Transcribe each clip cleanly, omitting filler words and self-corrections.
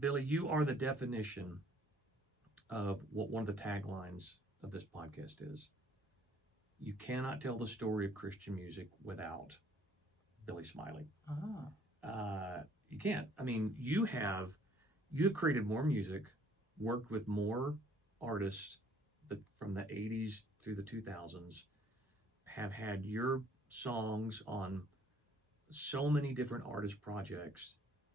Billy, you are the definition of what one of the taglines of this podcast is. You cannot tell the story of Christian music without Billy Smiley. You can't. I mean, you've created more music, worked with more artists, but from the 80s through the 2000s, have had your songs on so many different artist projects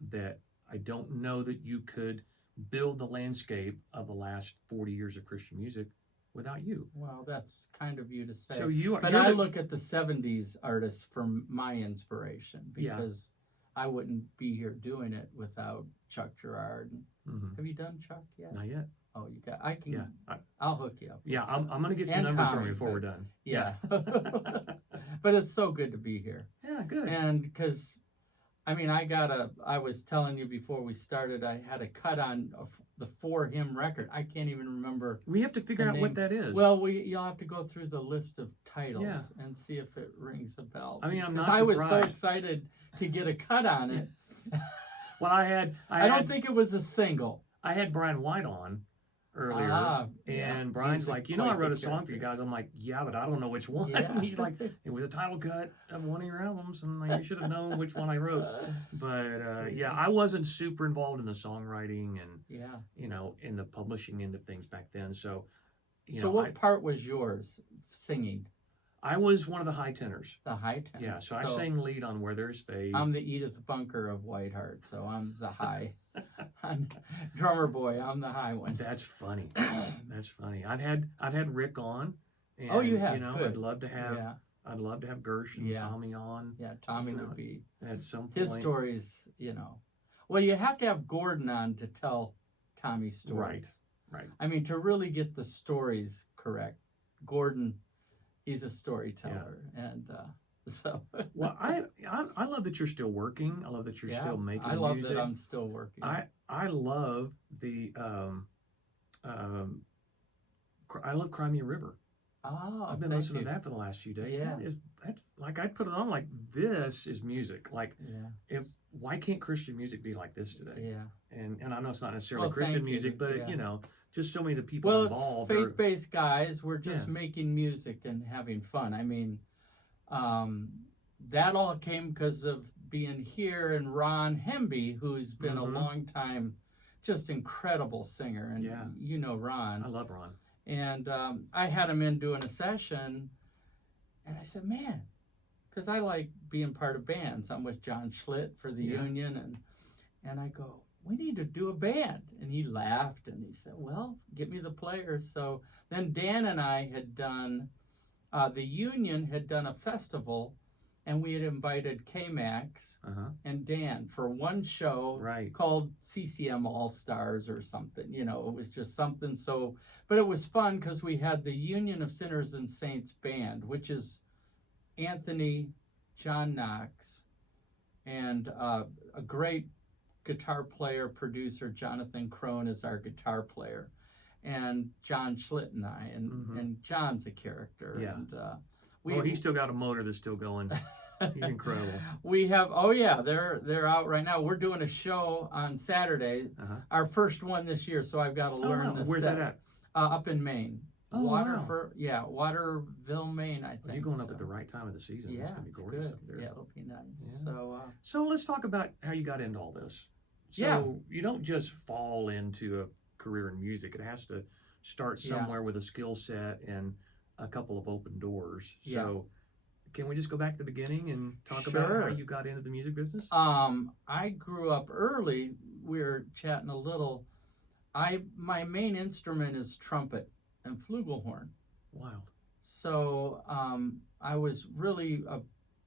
that I don't know that you could build the landscape of the last 40 years of Christian music without you. Well, that's kind of you to say. So you are, but I look at the 70s artists for my inspiration, because I wouldn't be here doing it without Chuck Girard. Have you done Chuck yet? Not yet. Oh, you got. I can. Yeah, I'll hook you up. Yeah, I'm going to get some And numbers Tommy, from you before we're done. Yeah. But it's so good to be here. Yeah, good. And because, I mean, I was telling you before we started, I had a cut on the For Him record. I can't even remember. We have to figure out what that is. Well, you'll have to go through the list of titles and see if it rings a bell. I mean, I'm not surprised. I was so surprised. excited to get a cut on it. Well, I don't think it was a single. I had Brian White on earlier, and Brian's like, I wrote a song for you guys. I'm like, yeah, but I don't know which one. Yeah. He's like, it was a title cut of one of your albums, and like, you should have known which one I wrote. But yeah, I wasn't super involved in the songwriting and in the publishing end of things back then. So, what part was yours singing? I was one of the high tenors. The high tenor. Yeah, so I sang lead on Where There's Faith. I'm the Edith Bunker of Whiteheart, so I'm the high. I'm drummer boy. I'm the high one. That's funny. That's funny. I've had Rick on. And, oh, you have. Good. I'd love to have. I'd love to have Gersh and Tommy on. Yeah, Tommy would be at some point. His stories, Well, you have to have Gordon on to tell Tommy's stories. Right. I mean, to really get the stories correct, Gordon. He's a storyteller, and so. Well, I love that you're still working. I love that you're still making music. I love that I'm still working. I love the I love Cry Me a River. Oh, I've been listening to that for the last few days. Yeah. That's like I'd put it on like this is music. Like why can't Christian music be like this today? Yeah. And I know it's not necessarily Christian music, but just so many of the people well, involved. Well, it's faith-based guys. We're just making music and having fun. I mean, that all came because of being here, and Ron Hemby, who's been a long time, just incredible singer. And you know Ron. I love Ron. And I had him in doing a session, and I said, man, because I like being part of bands. I'm with John Schlitt for the Union, and I go, we need to do a band. And he laughed, and he said, well, get me the players. So then Dan and I had done, the Union had done a festival, and we had invited K-Max and Dan for one show called CCM All-Stars or something. It was just something so, but it was fun because we had the Union of Sinners and Saints band, which is Anthony, John Knox, and a great guitar player, producer, Jonathan Crone is our guitar player, and John Schlitt and I, and John's a character. Yeah. And he's still got a motor that's still going. He's incredible. We have, they're out right now. We're doing a show on Saturday, our first one this year, so I've got to learn this. Where's that at? Up in Maine. Oh, Waterville, Maine, I think. Well, you're going up at the right time of the season. Yeah, it's going to be gorgeous good. up there. Yeah, it'll be nice. Yeah. So let's talk about how you got into all this. So you don't just fall into a career in music. It has to start somewhere with a skill set and a couple of open doors. So can we just go back to the beginning and talk about how you got into the music business? I grew up early. We were chatting a little. My main instrument is trumpet and flugelhorn. Wild. So I was really a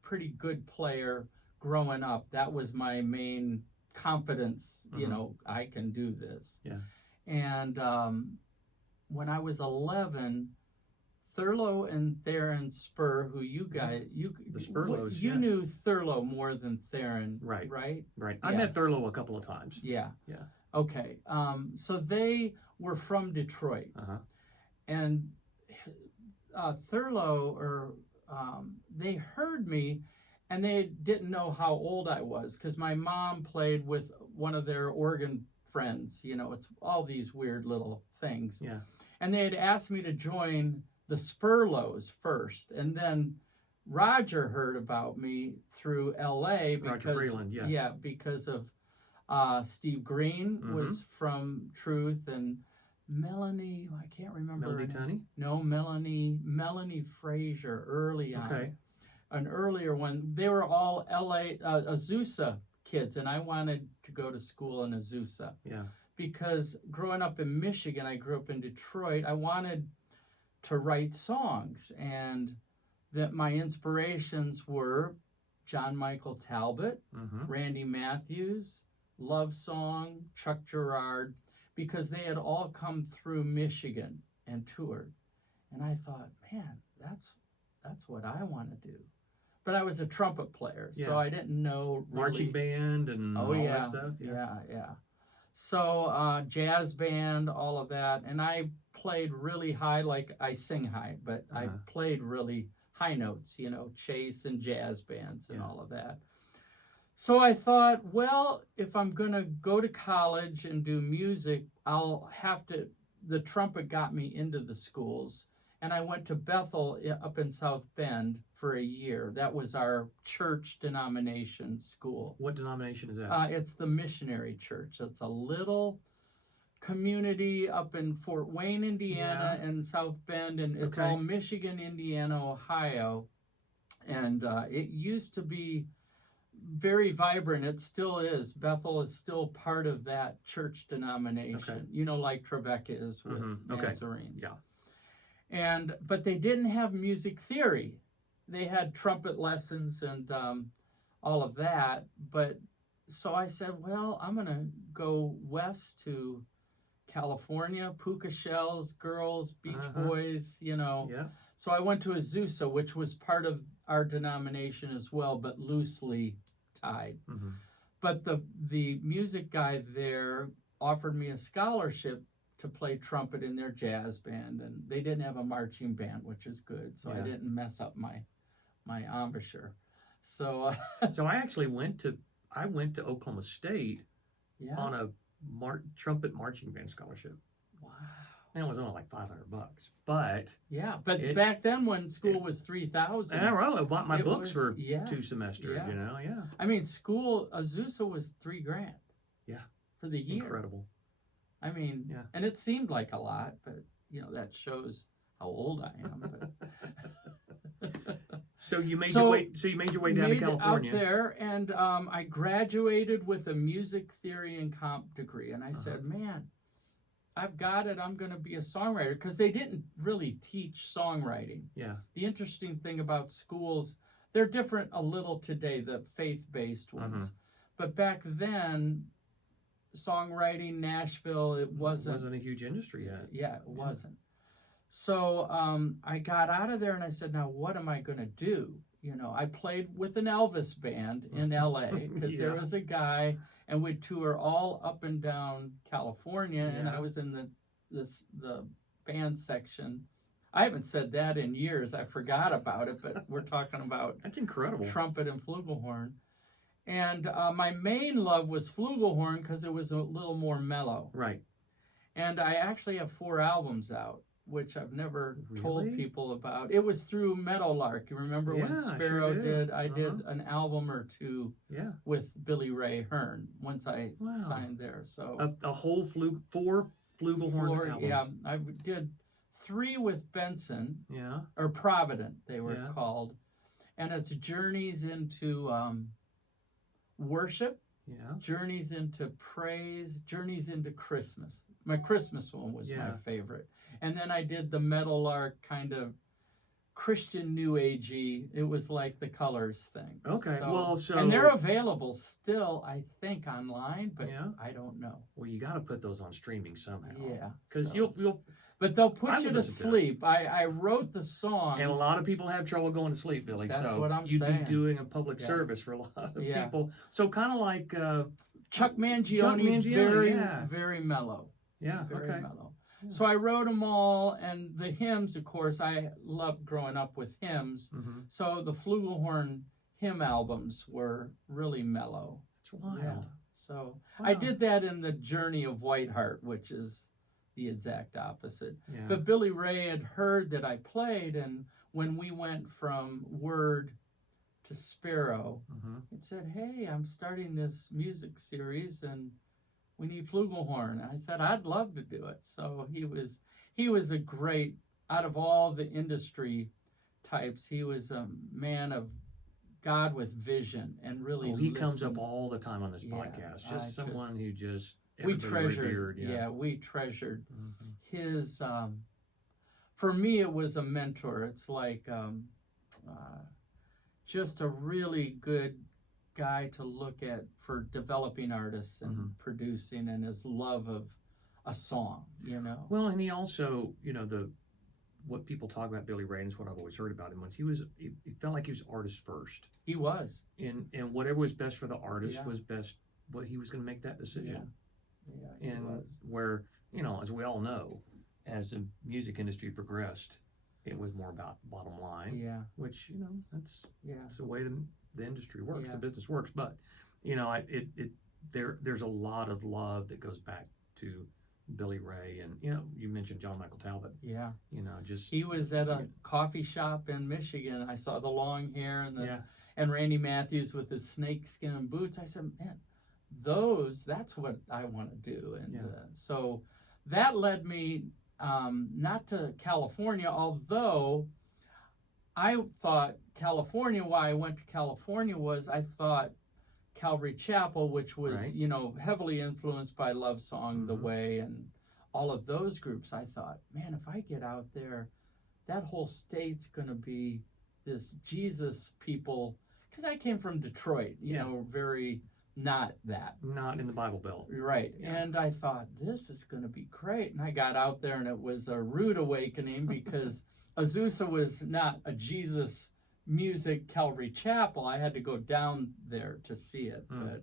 pretty good player growing up. That was my main confidence. I can do this. Yeah. And when I was 11, Thurlow and Theron Spur, who you guys, the Spurlows, you knew Thurlow more than Theron, right? Right. I met Thurlow a couple of times. Yeah. Okay. So they were from Detroit, and Thurlow, they heard me, and they didn't know how old I was because my mom played with one of their organ friends. You know, it's all these weird little things. Yeah. And they had asked me to join the Spurlows first, and then Roger heard about me through L.A. Roger because Breland, because of Steve Green was from Truth, and Melanie, I can't remember. Melody Tunney? No, Melanie Frazier, early on. Okay. An earlier one. They were all L.A. Azusa kids, and I wanted to go to school in Azusa. Yeah. Because growing up in Michigan, I grew up in Detroit, I wanted to write songs, and that my inspirations were John Michael Talbot, Randy Matthews, Love Song, Chuck Girard, because they had all come through Michigan and toured. And I thought, man, that's what I want to do. But I was a trumpet player, so I didn't know really. Marching band and all that stuff. Yeah. So jazz band, all of that, and I played really high, like I sing high, but I played really high notes, you know, chase and jazz bands and all of that. So I thought, well, if I'm going to go to college and do music, I'll have to, the trumpet got me into the schools, and I went to Bethel up in South Bend for a year. That was our church denomination school. What denomination is that? It's the Missionary Church. It's a little community up in Fort Wayne, Indiana, and South Bend, and it's all Michigan, Indiana, Ohio. And it used to be very vibrant. It still is. Bethel is still part of that church denomination, you know, like Trevecca is with Nazarenes. Yeah. But they didn't have music theory. They had trumpet lessons and all of that. But so I said, well, I'm going to go west to California, puka shells, girls, Beach Boys, you know. Yeah. So I went to Azusa, which was part of our denomination as well, but loosely tied. But the music guy there offered me a scholarship to play trumpet in their jazz band, and they didn't have a marching band, which is good, so I didn't mess up my embouchure. So so I actually went to Oklahoma State on a trumpet marching band scholarship. Wow. And it was only like $500, but back then when school was $3,000, and I bought my books for 2 semesters. You know, I mean, school Azusa was $3,000. Yeah, for the year. Incredible. I mean, and it seemed like a lot, but you know that shows how old I am. But So you made your way. So you made your way down to California. Out there, and I graduated with a music theory and comp degree. And I said, "Man, I've got it. I'm going to be a songwriter," because they didn't really teach songwriting. Yeah. The interesting thing about schools, they're different a little today, the faith-based ones, but back then, songwriting, Nashville, it wasn't a huge industry yet. Yeah, it wasn't. So I got out of there and I said, now what am I going to do? You know, I played with an Elvis band in LA because there was a guy, and we'd tour all up and down California, and I was in the band section. I haven't said that in years. I forgot about it, but we're talking about that's incredible. Trumpet and flugelhorn. And my main love was flugelhorn because it was a little more mellow. Right. And I actually have 4 albums out, which I've never told people about. It was through Meadowlark. You remember when Sparrow did? I did an album or 2 with Billy Ray Hearn once I signed there. So a whole 4 flugelhorn albums. Yeah, I did 3 with Benson. Yeah. Or Provident, they were called. And it's journeys into worship, journeys into praise, journeys into Christmas. My Christmas one was my favorite. And then I did the Meadowlark kind of Christian New Agey. It was like the Colors thing. Okay. So and they're available still, I think, online, but I don't know. Well, you got to put those on streaming somehow. Yeah. Because you'll. But they'll put you to sleep. I wrote the songs. And a lot of people have trouble going to sleep, Billy. That's so what I'm you'd saying. be doing a public service for a lot of people. So kind of like Chuck Mangione, very mellow. Yeah, very mellow. Yeah. So I wrote them all, and the hymns, of course, I loved growing up with hymns. So the flugelhorn hymn albums were really mellow. That's wild. Yeah. So Wow. I did that in the Journey of Whiteheart, which is the exact opposite. Yeah. But Billy Ray had heard that I played, and when we went from Word to Sparrow, Mm-hmm. it said, "Hey, I'm starting this music series, and we need flugelhorn." And I said, "I'd love to do it." So he was a great, out of all the industry types, he was a man of God with vision and really He comes up listened. all the time on this Yeah, podcast. I Just someone who just we everybody treasured, revered. Yeah. we treasured Mm-hmm. his. For me, it was a mentor. It's like just a really good guy to look at for developing artists and Mm-hmm. producing, and his love of a song. Well, and he also, what people talk about Billy Ray, and it's what I've always heard about him, was he felt like he was artist first. He was. And whatever was best for the artist Yeah. was best, what he was going to make that decision. Yeah, he And was. where, as we all know, as the music industry progressed, it was more about bottom line, Yeah, which, that's yeah, the way the industry works, Yeah. the business works. But, there's a lot of love that goes back to Billy Ray, and you mentioned John Michael Talbot. yeah. Just He was at a coffee shop in Michigan. I saw the long hair yeah, and Randy Matthews with his snakeskin boots. I said, man, that's what I want to do. And Yeah. So that led me not to California, although I thought California, why I went to California was I thought Calvary Chapel, which was, Right. Heavily influenced by Love Song, The Mhm. Way, and all of those groups. I thought, man, if I get out there, that whole state's going to be this Jesus people. Because I came from Detroit, very not that. Not in the Bible Belt. Right. Yeah. And I thought, this is going to be great. And I got out there, and it was a rude awakening because Azusa was not a Jesus music Calvary Chapel. I had to go down there to see it. But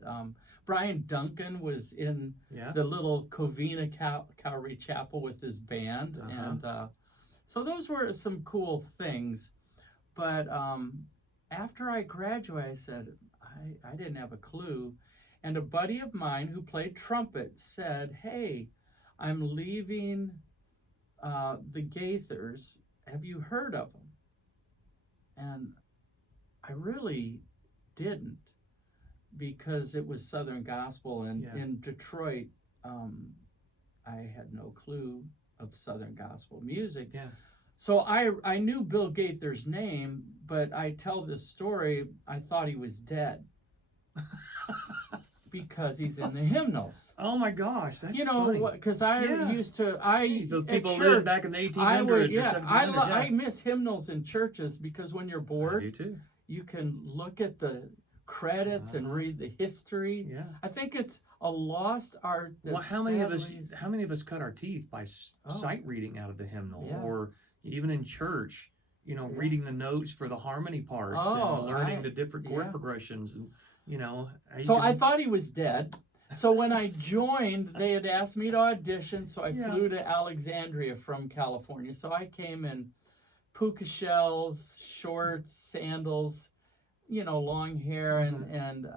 Brian Duncan was in the little Covina Calvary Chapel with his band. And so those were some cool things. But after I graduated, I said, I didn't have a clue. And a buddy of mine who played trumpet said, hey, I'm leaving the Gaithers. Have you heard of them? And I really didn't, because it was Southern Gospel. And in Detroit, I had no clue of Southern Gospel music. Yeah. So I knew Bill Gaither's name, but I tell this story, I thought he was dead. Because he's in the hymnals. Oh my gosh, that's funny. Because I used to, those people at lived church, back in the 1800s I or would, 1700s. I miss hymnals in churches because when you're I bored, do too. you can look at the credits and read the history. Yeah. I think it's a lost art. Well, how many of us cut our teeth by sight reading out of the hymnal, or even in church? Reading the notes for the harmony parts and learning the different chord progressions, and So I thought he was dead. So when I joined, they had asked me to audition. So I flew to Alexandria from California. So I came in puka shells, shorts, sandals, long hair, and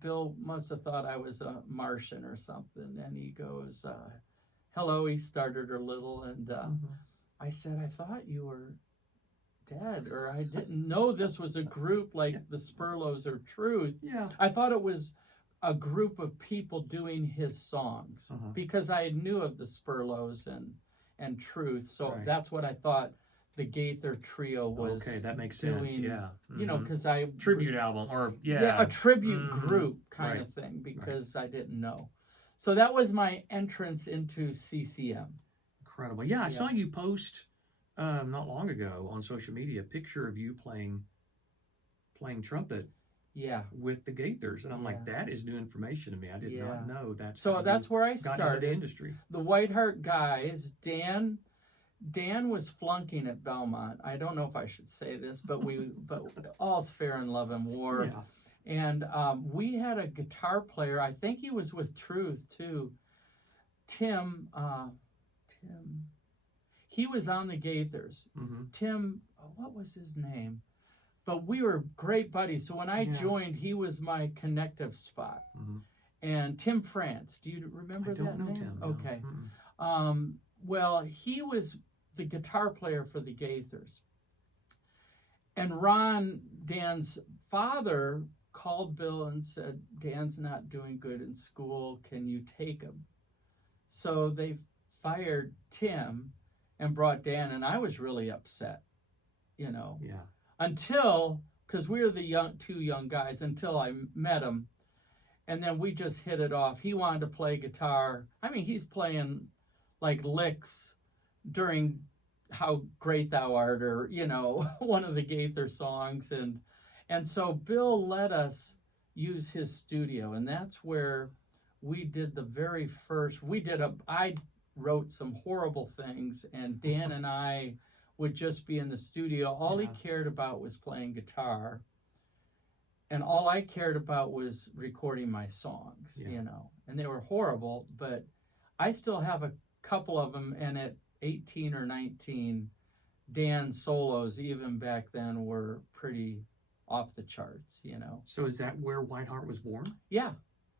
Bill must have thought I was a Martian or something. And he goes, hello. He started a little, and I said, I thought you were dead, or I didn't know this was a group like the Spurlows or Truth. Yeah. I thought it was a group of people doing his songs because I knew of the Spurlows and Truth. So that's what I thought the Gaither trio was. Okay, that makes sense. Yeah. Because tribute album or a tribute group kind of thing, because I didn't know. So that was my entrance into CCM. Incredible. Yeah, I saw you post not long ago on social media a picture of you playing trumpet with the Gaithers, and I'm like, that is new information to me. I did not know that. So that's where I started the industry. The Whiteheart guys. Dan was flunking at Belmont. I don't know if I should say this, but all's fair in love and war. And we had a guitar player. I think he was with Truth too. Tim. He was on the Gaithers. Tim, what was his name? But we were great buddies. So when I joined, he was my connective spot. and Tim France. Do you remember I don't that know name? Tim. No. Okay. Mm-mm. Well, he was the guitar player for the Gaithers. And Ron, Dan's father, called Bill and said, Dan's not doing good in school. Can you take him? So they fired Tim and brought Dan, and I was really upset, you know. Yeah. Until, because we were the two young guys, until I met him. And then we just hit it off. He wanted to play guitar. I mean, he's playing like licks during How Great Thou Art, or, you know, one of the Gaither songs. And so Bill let us use his studio, and that's where we did the very first, I wrote some horrible things, and Dan and I would just be in the studio. All he cared about was playing guitar. And all I cared about was recording my songs, you know. And they were horrible, but I still have a couple of them. And at 18 or 19, Dan's solos, even back then, were pretty off the charts, you know. So is that where Whiteheart was born? Yeah.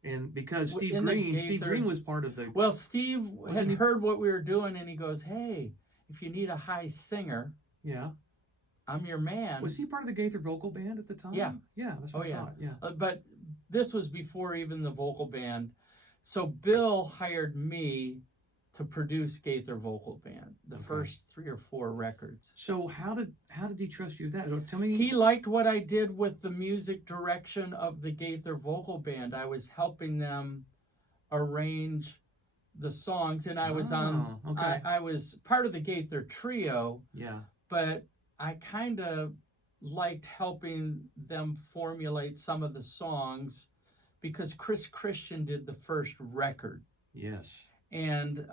And because Steve In the Green was part of the... Well, Steve had heard what we were doing, and he goes, hey, if you need a high singer... Yeah. I'm your man. Was he part of the Gaither vocal band at the time? Yeah. Yeah, that's what I thought. Yeah. But this was before even the vocal band. So Bill hired me to produce Gaither vocal band, the first 3 or 4 records. So how did he trust you with that? Tell me. He liked what I did with the music direction of the Gaither vocal band. I was helping them arrange the songs, and I was I was part of the Gaither trio. Yeah. But I kind of liked helping them formulate some of the songs because Chris Christian did the first record. Yes. And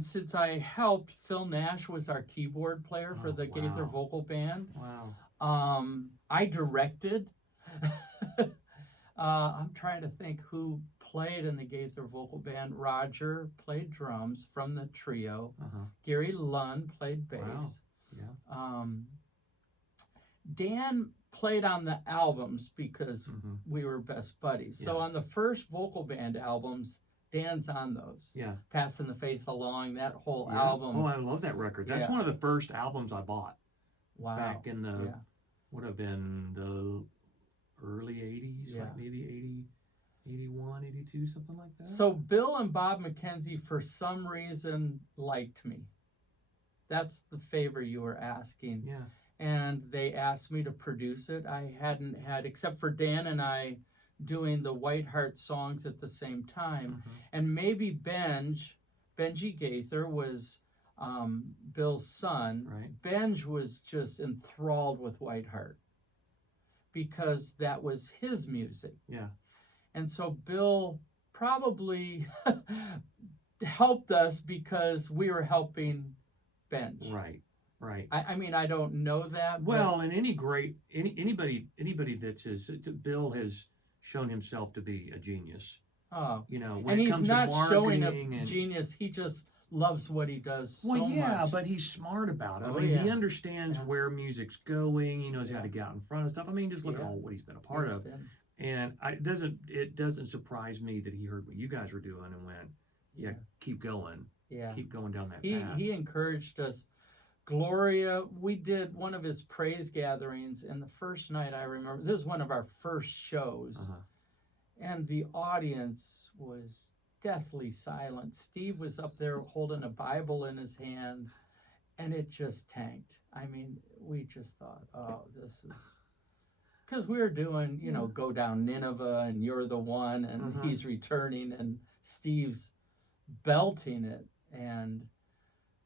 since I helped, Phil Nash was our keyboard player for the Gaither vocal band. Wow. I directed. I'm trying to think who played in the Gaither vocal band. Roger played drums from the trio. Gary Lund played bass. Wow. Yeah. Dan played on the albums because we were best buddies. So on the first vocal band albums, Dan's on those. Yeah. Passing the Faith Along, that whole album. Oh, I love that record. That's one of the first albums I bought. Wow. Back in the, would have been the early 80s, like maybe 80, 81, 82, something like that. So Bill and Bob McKenzie, for some reason, liked me. That's the favor you were asking. Yeah. And they asked me to produce it. I hadn't had, except for Dan and I doing the Whiteheart songs at the same time. And maybe Benji Gaither was Bill's son. Right. Benj was just enthralled with Whiteheart because that was his music. Yeah. And so Bill probably helped us because we were helping Benj. Right. Right. I mean, I don't know that. Well, and anybody that's Bill has shown himself to be a genius. Oh, you know, when and it he's comes not to showing marketing a genius. He just loves what he does so well, yeah, much. but he's smart about it. Oh, I mean, yeah. he understands where music's going. He knows how to get out in front of stuff. I mean, just look at all what he's been a part of. And it doesn't surprise me that he heard what you guys were doing and went, keep going. Yeah. Keep going down that path. He encouraged us. Gloria, we did one of his praise gatherings, and the first night I remember, this was one of our first shows, and the audience was deathly silent. Steve was up there holding a Bible in his hand, and it just tanked. I mean, we just thought, oh, this is... Because we were doing, you know, Go Down Nineveh, and You're the One, and He's Returning, and Steve's belting it. And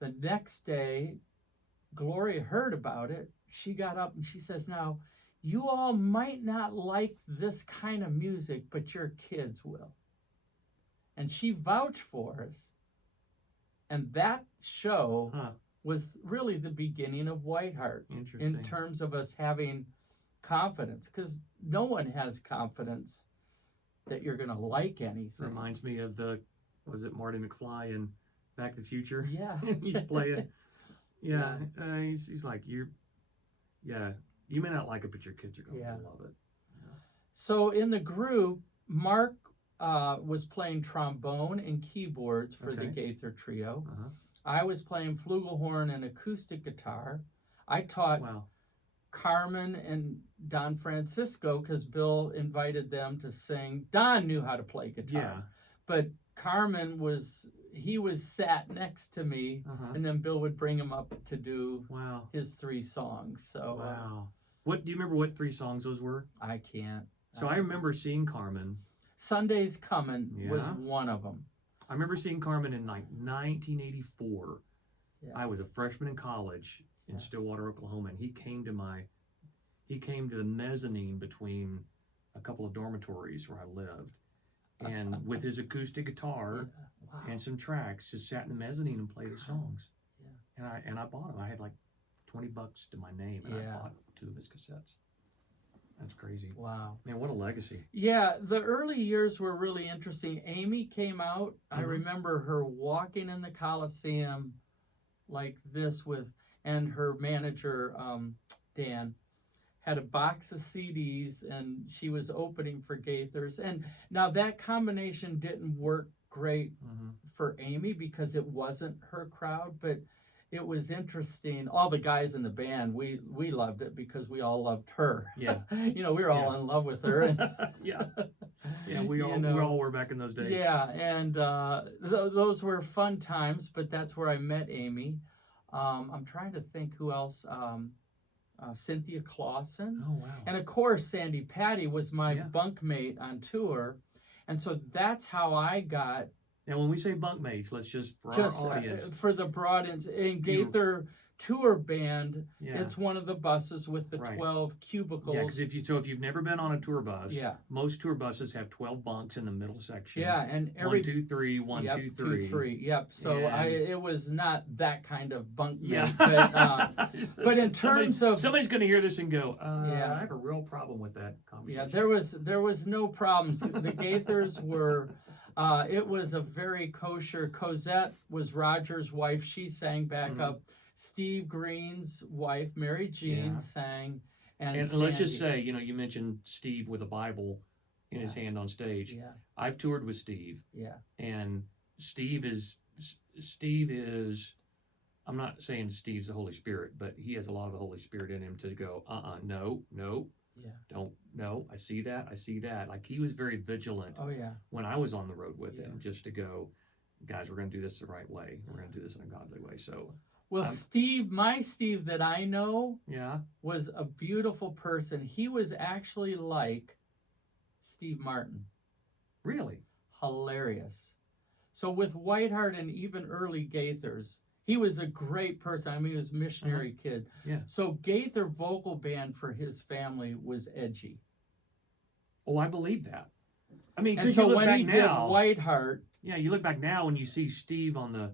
the next day, Gloria heard about it. She got up and she says, now, you all might not like this kind of music, but your kids will. And she vouched for us. And that show was really the beginning of Whiteheart in terms of us having confidence, because no one has confidence that you're going to like anything. Reminds me of was it Marty McFly in Back to the Future? Yeah. He's playing. Yeah. He's like, you may not like it, but your kids are going to love it. Yeah. So in the group, Mark was playing trombone and keyboards for the Okay. Gaither trio. Uh-huh. I was playing flugelhorn and acoustic guitar. I taught Wow. Carmen and Don Francisco because Bill invited them to sing. Don knew how to play guitar, Yeah. but Carmen was sat next to me, Uh-huh. and then Bill would bring him up to do Wow. his 3 songs. So Wow. What do you remember? What 3 songs those were? I can't. So I remember seeing Carmen. Sunday's Coming was Yeah. one of them. I remember seeing Carmen in 1984. Yeah. I was a freshman in college in Yeah. Stillwater, Oklahoma, and he came to the mezzanine between a couple of dormitories where I lived, and with his acoustic guitar Wow. and some tracks, just sat in the mezzanine and played his songs. Yeah. And I bought them. I had like $20 to my name, and Yeah. I bought 2 of his cassettes. That's crazy. Wow. Man, what a legacy. Yeah, the early years were really interesting. Amy came out. I Mhm. remember her walking in the Coliseum like this and her manager, Dan, had a box of CDs, and she was opening for Gaithers. And now that combination didn't work great Mm-hmm. for Amy because it wasn't her crowd, but it was interesting. All the guys in the band, we loved it because we all loved her. Yeah. We were all Yeah. in love with her. And Yeah. Yeah, we You all know. we all were back in those days. yeah, and those were fun times, but that's where I met Amy. I'm trying to think who else. Cynthia Clausen. Oh wow. And of course, Sandy Patty was my Yeah. bunkmate on tour. And so that's how I got Now, when we say bunkmates, let's just for just our audience. for the broad in Gaither tour band. Yeah. It's one of the buses with the Right. 12 cubicles. Yeah, because if you've never been on a tour bus, Yeah. most tour buses have 12 bunks in the middle section. Yeah, and 1, 2, 3, 1, yep, 2, 3. Yep. So And- it was not that kind of bunkmate, Yeah. but in terms of somebody's going to hear this and go, Yeah. I have a real problem with that yeah, conversation. there was no problems. The Gaithers were. It was a very kosher. Cosette was Roger's wife. She sang backup. Steve Green's wife, Mary Jean, Yeah. sang. And let's just Sandy. say, you mentioned Steve with a Bible in his hand on stage. Yeah, I've toured with Steve, yeah, and Steve is, I'm not saying Steve's the Holy Spirit, but he has a lot of the Holy Spirit in him to go, no, yeah. don't, no, I see that. Like, he was very vigilant Oh, yeah. when I was on the road with Yeah. him, just to go, guys, we're going to do this the right way. We're going to do this in a godly way. So, Well, my Steve that I know yeah. was a beautiful person. He was actually like Steve Martin. Really? Hilarious. So with Whiteheart and even early Gaithers, he was a great person. I mean, he was a missionary kid. Yeah. So Gaither vocal band for his family was edgy. Oh, I believe that. I mean, And because so you look when back he now, did Whiteheart, yeah, you look back now and you see Steve on the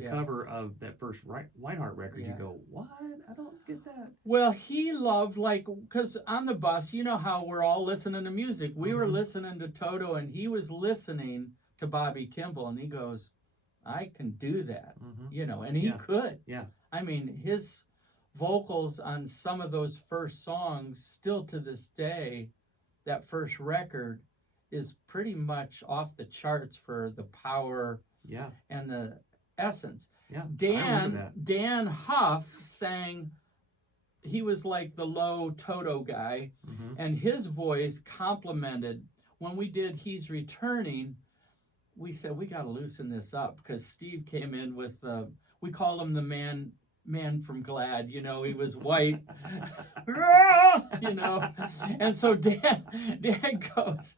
Yeah. cover of that first Whiteheart record, Yeah. you go, what? I don't get that. well, he loved, because on the bus, you know how we're all listening to music. We were Mhm. listening to Toto, and he was listening to Bobby Kimball, and he goes, I can do that, and he Yeah. could. Yeah. I mean, his vocals on some of those first songs, still to this day, that first record is pretty much off the charts for the power Yeah. and the essence. Yeah. I remember that. Dan Huff sang, he was like the low Toto guy, Mhm. and his voice complemented. When we did He's Returning, we said we got to loosen this up because Steve came in with we called him the man from Glad. He was white, and so Dan goes,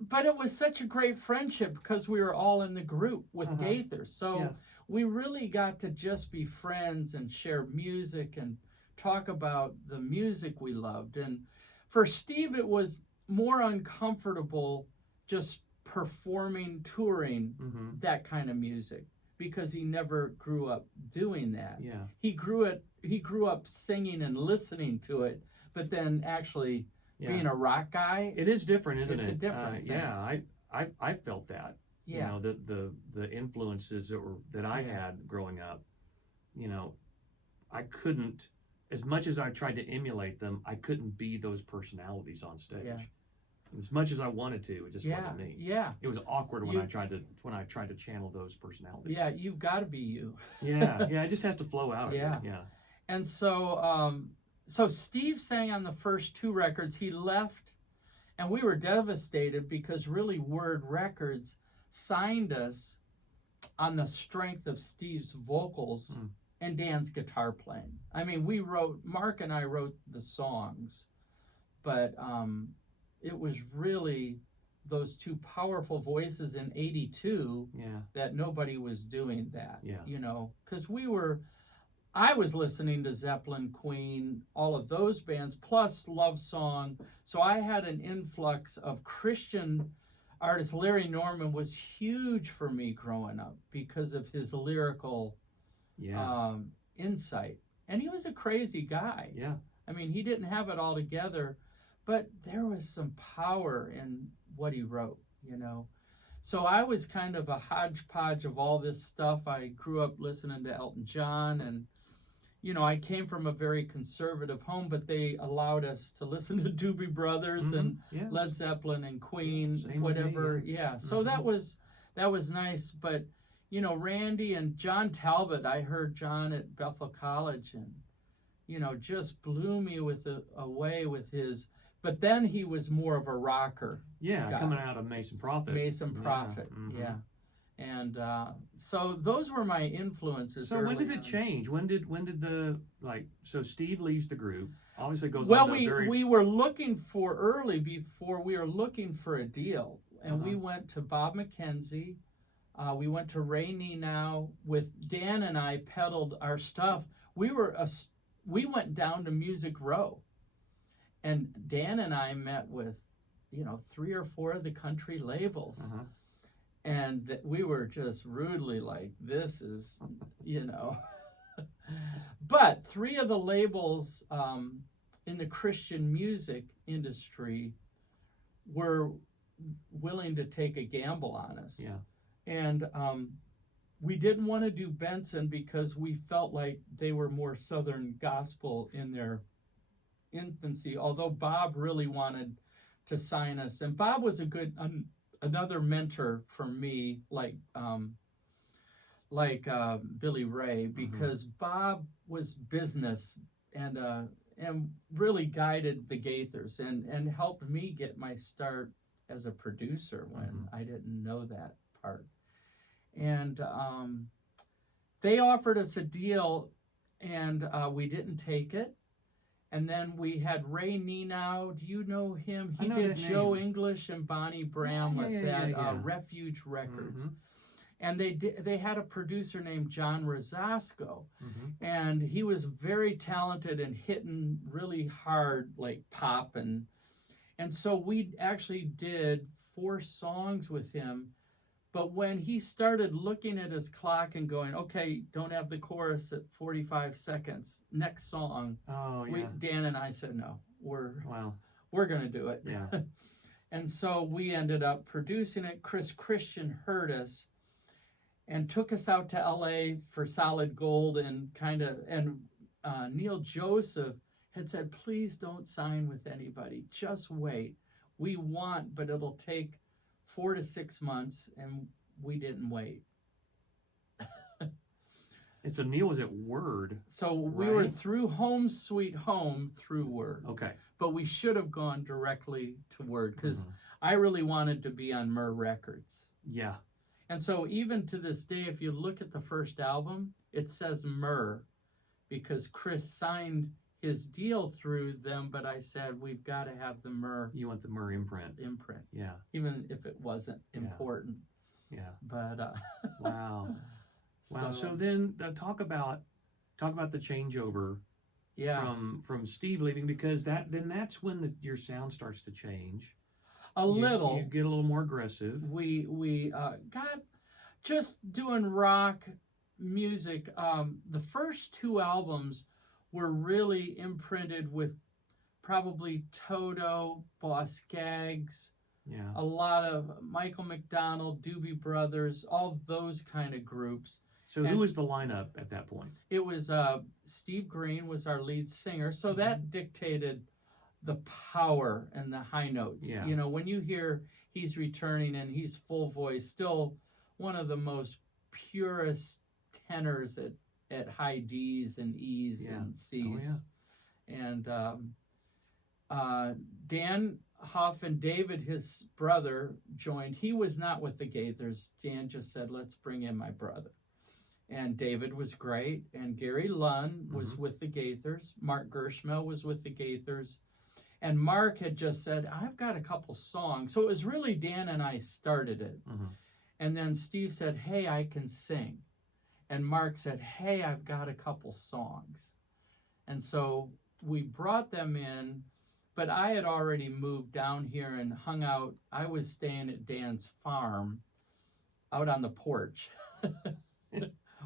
but it was such a great friendship because we were all in the group with Uh-huh. Gaither, so Yeah. we really got to just be friends and share music and talk about the music we loved. And for Steve, it was more uncomfortable just performing, touring Mhm. that kind of music because he never grew up doing that. Yeah. He grew up singing and listening to it, but then actually Yeah. being a rock guy, It is different, isn't It's it? a different thing. Yeah. I felt that. yeah, The influences that I had growing up, I couldn't, as much as I tried to emulate them, I couldn't be those personalities on stage. Yeah. As much as I wanted to, it just wasn't me. Yeah. It was awkward when You- I tried to channel those personalities. Yeah, you've got to be you. Yeah, it just has to flow out of Yeah. you. Yeah. And so Steve sang on the first 2 records. He left, and we were devastated because really Word Records signed us on the strength of Steve's vocals and Dan's guitar playing. I mean, Mark and I wrote the songs, but it was really those 2 powerful voices in '82 that nobody was doing that. You know, because I was listening to Zeppelin, Queen, all of those bands, plus Love Song. So I had an influx of Christian artists. Larry Norman was huge for me growing up because of his lyrical insight. And he was a crazy guy. Yeah. I mean, he didn't have it all together, but there was some power in what he wrote, you know. So I was kind of a hodgepodge of all this stuff. I grew up listening to Elton John, and, you know, I came from a very conservative home, but they allowed us to listen to Doobie Brothers and Led Zeppelin and Queen, whatever. So that was nice. But, you know, Randy and John Talbot, I heard John at Bethel College, and, you know, just blew me away with his. But then he was more of a rocker. Yeah, guy. Coming out of Mason Prophet. Yeah. And so those were my influences. So when did it change? When did so Steve leaves the group, obviously goes well, on to we were looking for we were looking for a deal, and we went to Bob McKenzie, we went to Ray Nenow. With Dan and I peddled our stuff. We went down to Music Row, and Dan and I met with, you know, 3 or 4 of the country labels. And we were just rudely like, this is, you know. But 3 of the labels in the Christian music industry were willing to take a gamble on us. Yeah. And we didn't want to do Benson because we felt like they were more Southern gospel in their infancy, although Bob really wanted to sign us. And Bob was a good... another mentor for me, like Billy Ray, because Bob was business and really guided the Gaithers and helped me get my start as a producer when I didn't know that part. And they offered us a deal, and we didn't take it. And then we had Ray Nenow. Do you know him? He did Joe English and Bonnie Bram with Refuge Records. And they had a producer named John Rosasco. And he was very talented and hitting really hard, like pop. And so we actually did 4 songs with him. But when he started looking at his clock and going, okay, don't have the chorus at 45 seconds, next song. Dan and I said, no, we're going to do it. Yeah. And so we ended up producing it. Chris Christian heard us and took us out to LA for Solid Gold, and Neil Joseph had said, please don't sign with anybody. Just wait. We want, but it'll take 4 to 6 months, and we didn't wait. And so Neil was at Word. So we were through Home Sweet Home through Word. Okay. But we should have gone directly to Word, because I really wanted to be on Myrrh Records. Yeah. And so even to this day, if you look at the first album, it says Myrrh, because Chris signed his deal through them, but I said, we've got to have the Myrrh. You want the Myrrh imprint. Yeah. Even if it wasn't important. Yeah. But wow. So then talk about the changeover from Steve leaving, because that's when your sound starts to change. You get a little more aggressive. We got just doing rock music. The first 2 albums were really imprinted with probably Toto, Boss Skaggs, a lot of Michael McDonald, Doobie Brothers, all those kind of groups. So who was the lineup at that point? It was Steve Green was our lead singer, so that dictated the power and the high notes. Yeah. You know, when you hear he's returning and he's full voice, still one of the most purest tenors at high D's and E's and C's. And Dan Huff and David, his brother, joined. He was not with the Gaithers. Jan just said, let's bring in my brother. And David was great. And Gary Lunn was with the Gaithers. Mark Gershmel was with the Gaithers. And Mark had just said, I've got a couple songs. So it was really Dan and I started it. And then Steve said, hey, I can sing. And Mark said, hey, I've got a couple songs. And so we brought them in, but I had already moved down here and hung out. I was staying at Dan's farm out on the porch,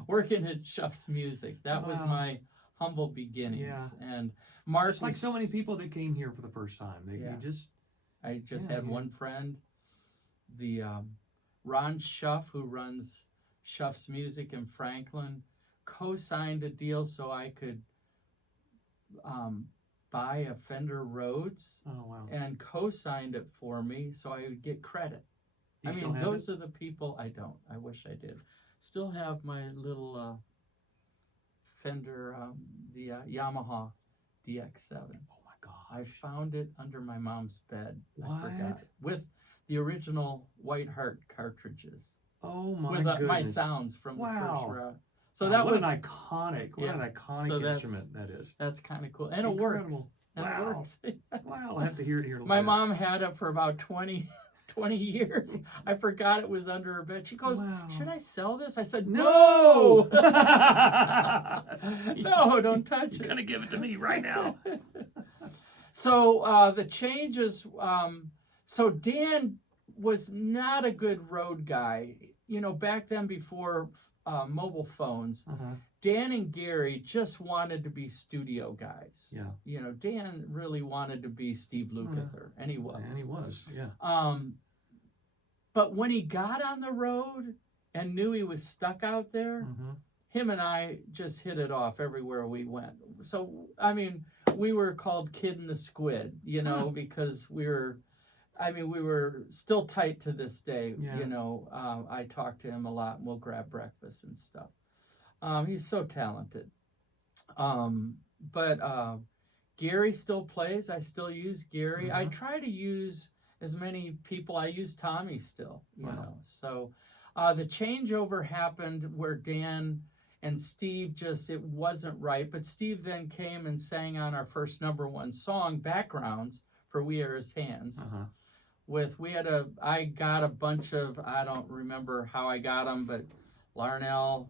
working at Shuff's Music. That was my humble beginnings. Yeah. And Mark just like so many people that came here for the first time. I just had one friend, the Ron Shuff, who runs Shuff's Music in Franklin, co-signed a deal so I could buy a Fender Rhodes and co-signed it for me so I would get credit. I mean, those are the people. I don't. I wish I did. Still have my little Fender, the Yamaha DX7. Oh my God! I found it under my mom's bed. What? I forgot. With the original Whiteheart cartridges. Oh my with goodness! My sounds from the first round. So wow, that what was an iconic instrument that is. That's kind of cool, and it works. And it works. Wow, I'll have to hear it here. My mom had it for about 20 years. I forgot it was under her bed. She goes, should I sell this? I said, no! No, don't touch it. You're going to give it to me right now. So the changes, so Dan was not a good road guy. You know, back then before mobile phones, Dan and Gary just wanted to be studio guys. Yeah. You know, Dan really wanted to be Steve Lukather, and he was. And he was, yeah. But when he got on the road and knew he was stuck out there, him and I just hit it off everywhere we went. So, I mean, we were called Kid and the Squid, you know, because we were still tight to this day. You know, I talk to him a lot and we'll grab breakfast and stuff. He's so talented. But Gary still plays. I still use Gary. I try to use as many people. I use Tommy still, you know. So the changeover happened where Dan and Steve it wasn't right. But Steve then came and sang on our first #1 song, Backgrounds, for We Are His Hands. I got a bunch of, I don't remember how I got them, but Larnell,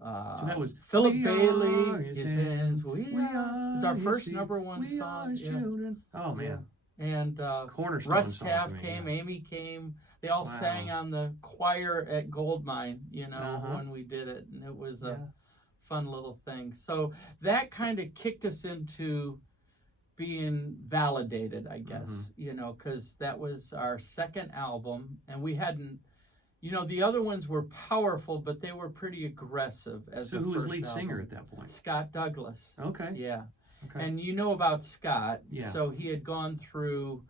so that was Philip Bailey, His Hands, We Are. It's our first #1 song. Children. Oh man. And Cornerstone Russ song Taft to me, came, Amy came. They all sang on the choir at Goldmine, you know, when we did it. And it was a fun little thing. So that kind of kicked us into being validated, I guess, you know, because that was our second album. And we hadn't, you know, the other ones were powerful, but they were pretty aggressive. So who was lead singer at that point? Scott Douglas. Okay. Yeah. Okay. And you know about Scott. Yeah. So he had gone through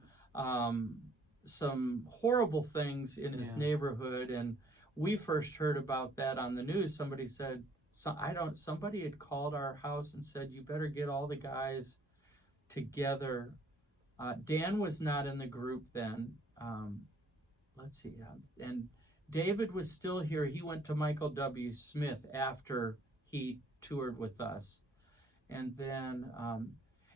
some horrible things in his neighborhood, and we first heard about that on the news. Somebody said, somebody had called our house and said, you better get all the guys together. Dan was not in the group then. Let's see. And David was still here. He went to Michael W. Smith after he toured with us. And then,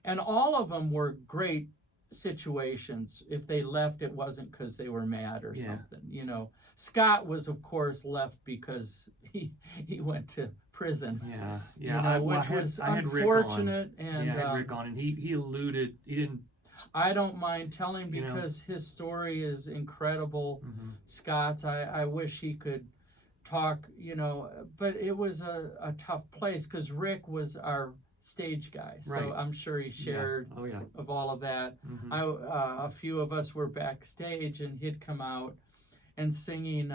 and all of them were great situations. If they left, it wasn't because they were mad or something. You know, Scott was, of course, left because he went to prison. Yeah, yeah. You know, which was unfortunate. And I had Rick on, and he alluded. He didn't. I don't mind telling because his story is incredible. Scott's. I wish he could talk. You know, but it was a tough place because Rick was our stage guy, so I'm sure he shared of all of that. A few of us were backstage, and he'd come out and singing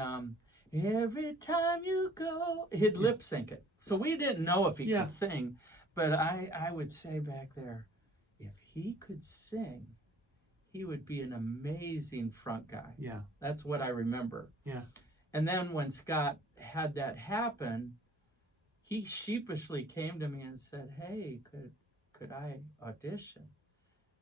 "Every Time You Go." He'd lip sync it, so we didn't know if he could sing, but I would say back there, if he could sing, he would be an amazing front guy. Yeah. That's what I remember. Yeah. And then when Scott had that happen, he sheepishly came to me and said, "Hey, could I audition?"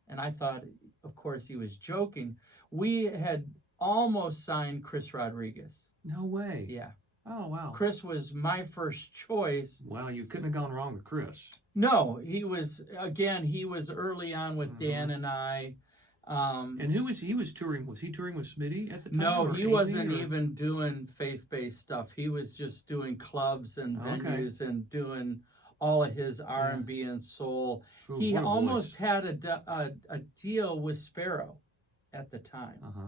And I thought, of course, he was joking. We had almost signed Chris Rodriguez. No way. Yeah. Oh, wow. Chris was my first choice. Wow, you couldn't have gone wrong with Chris. No, he was early on with Dan and I. And who was he was touring? Was he touring with Smitty at the time? No, or he Amy, wasn't or? even doing faith-based stuff. He was just doing clubs and venues and doing all of his R&B and soul. Ooh, He what a almost voice. had a deal with Sparrow at the time. Uh-huh.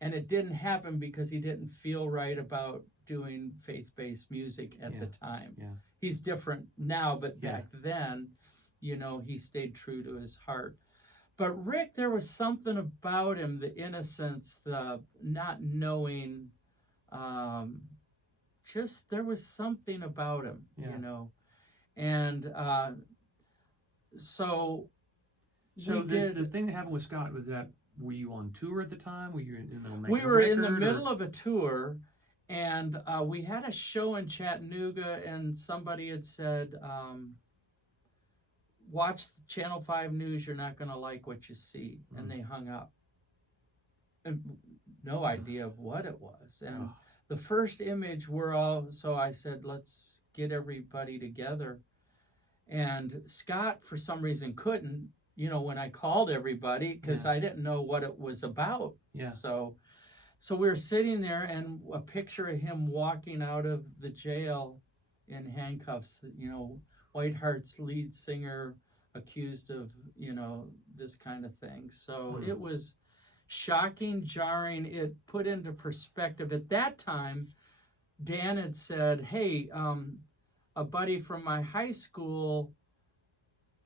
And it didn't happen because he didn't feel right about doing faith-based music at the time. Yeah. He's different now, but back then, you know, he stayed true to his heart. But Rick, there was something about him, the innocence, the not knowing, just there was something about him, you know. And so the thing that happened with Scott was that, were you on tour at the time? Were you in the middle of we were in the record, middle of a tour, and we had a show in Chattanooga, and somebody had said, watch Channel 5 News, you're not going to like what you see. And they hung up. And no idea of what it was. And the first image so I said, let's get everybody together. And Scott, for some reason, couldn't, you know, when I called everybody, because I didn't know what it was about. Yeah. So we were sitting there, and a picture of him walking out of the jail in handcuffs, you know, Whiteheart's lead singer accused of, you know, this kind of thing. So it was shocking, jarring. It put into perspective. At that time, Dan had said, hey, a buddy from my high school,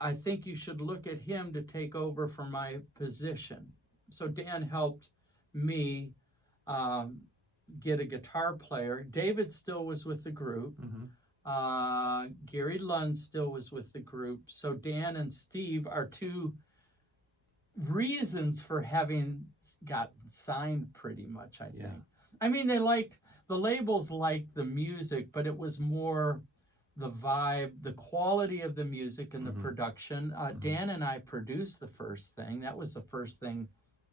I think you should look at him to take over for my position. So Dan helped me get a guitar player. David still was with the group. Gary Lund still was with the group. So Dan and Steve are two reasons for having gotten signed, pretty much, I think. I mean, the labels liked the music, but it was more the vibe, the quality of the music and the production. Dan and I produced the first thing. That was the first thing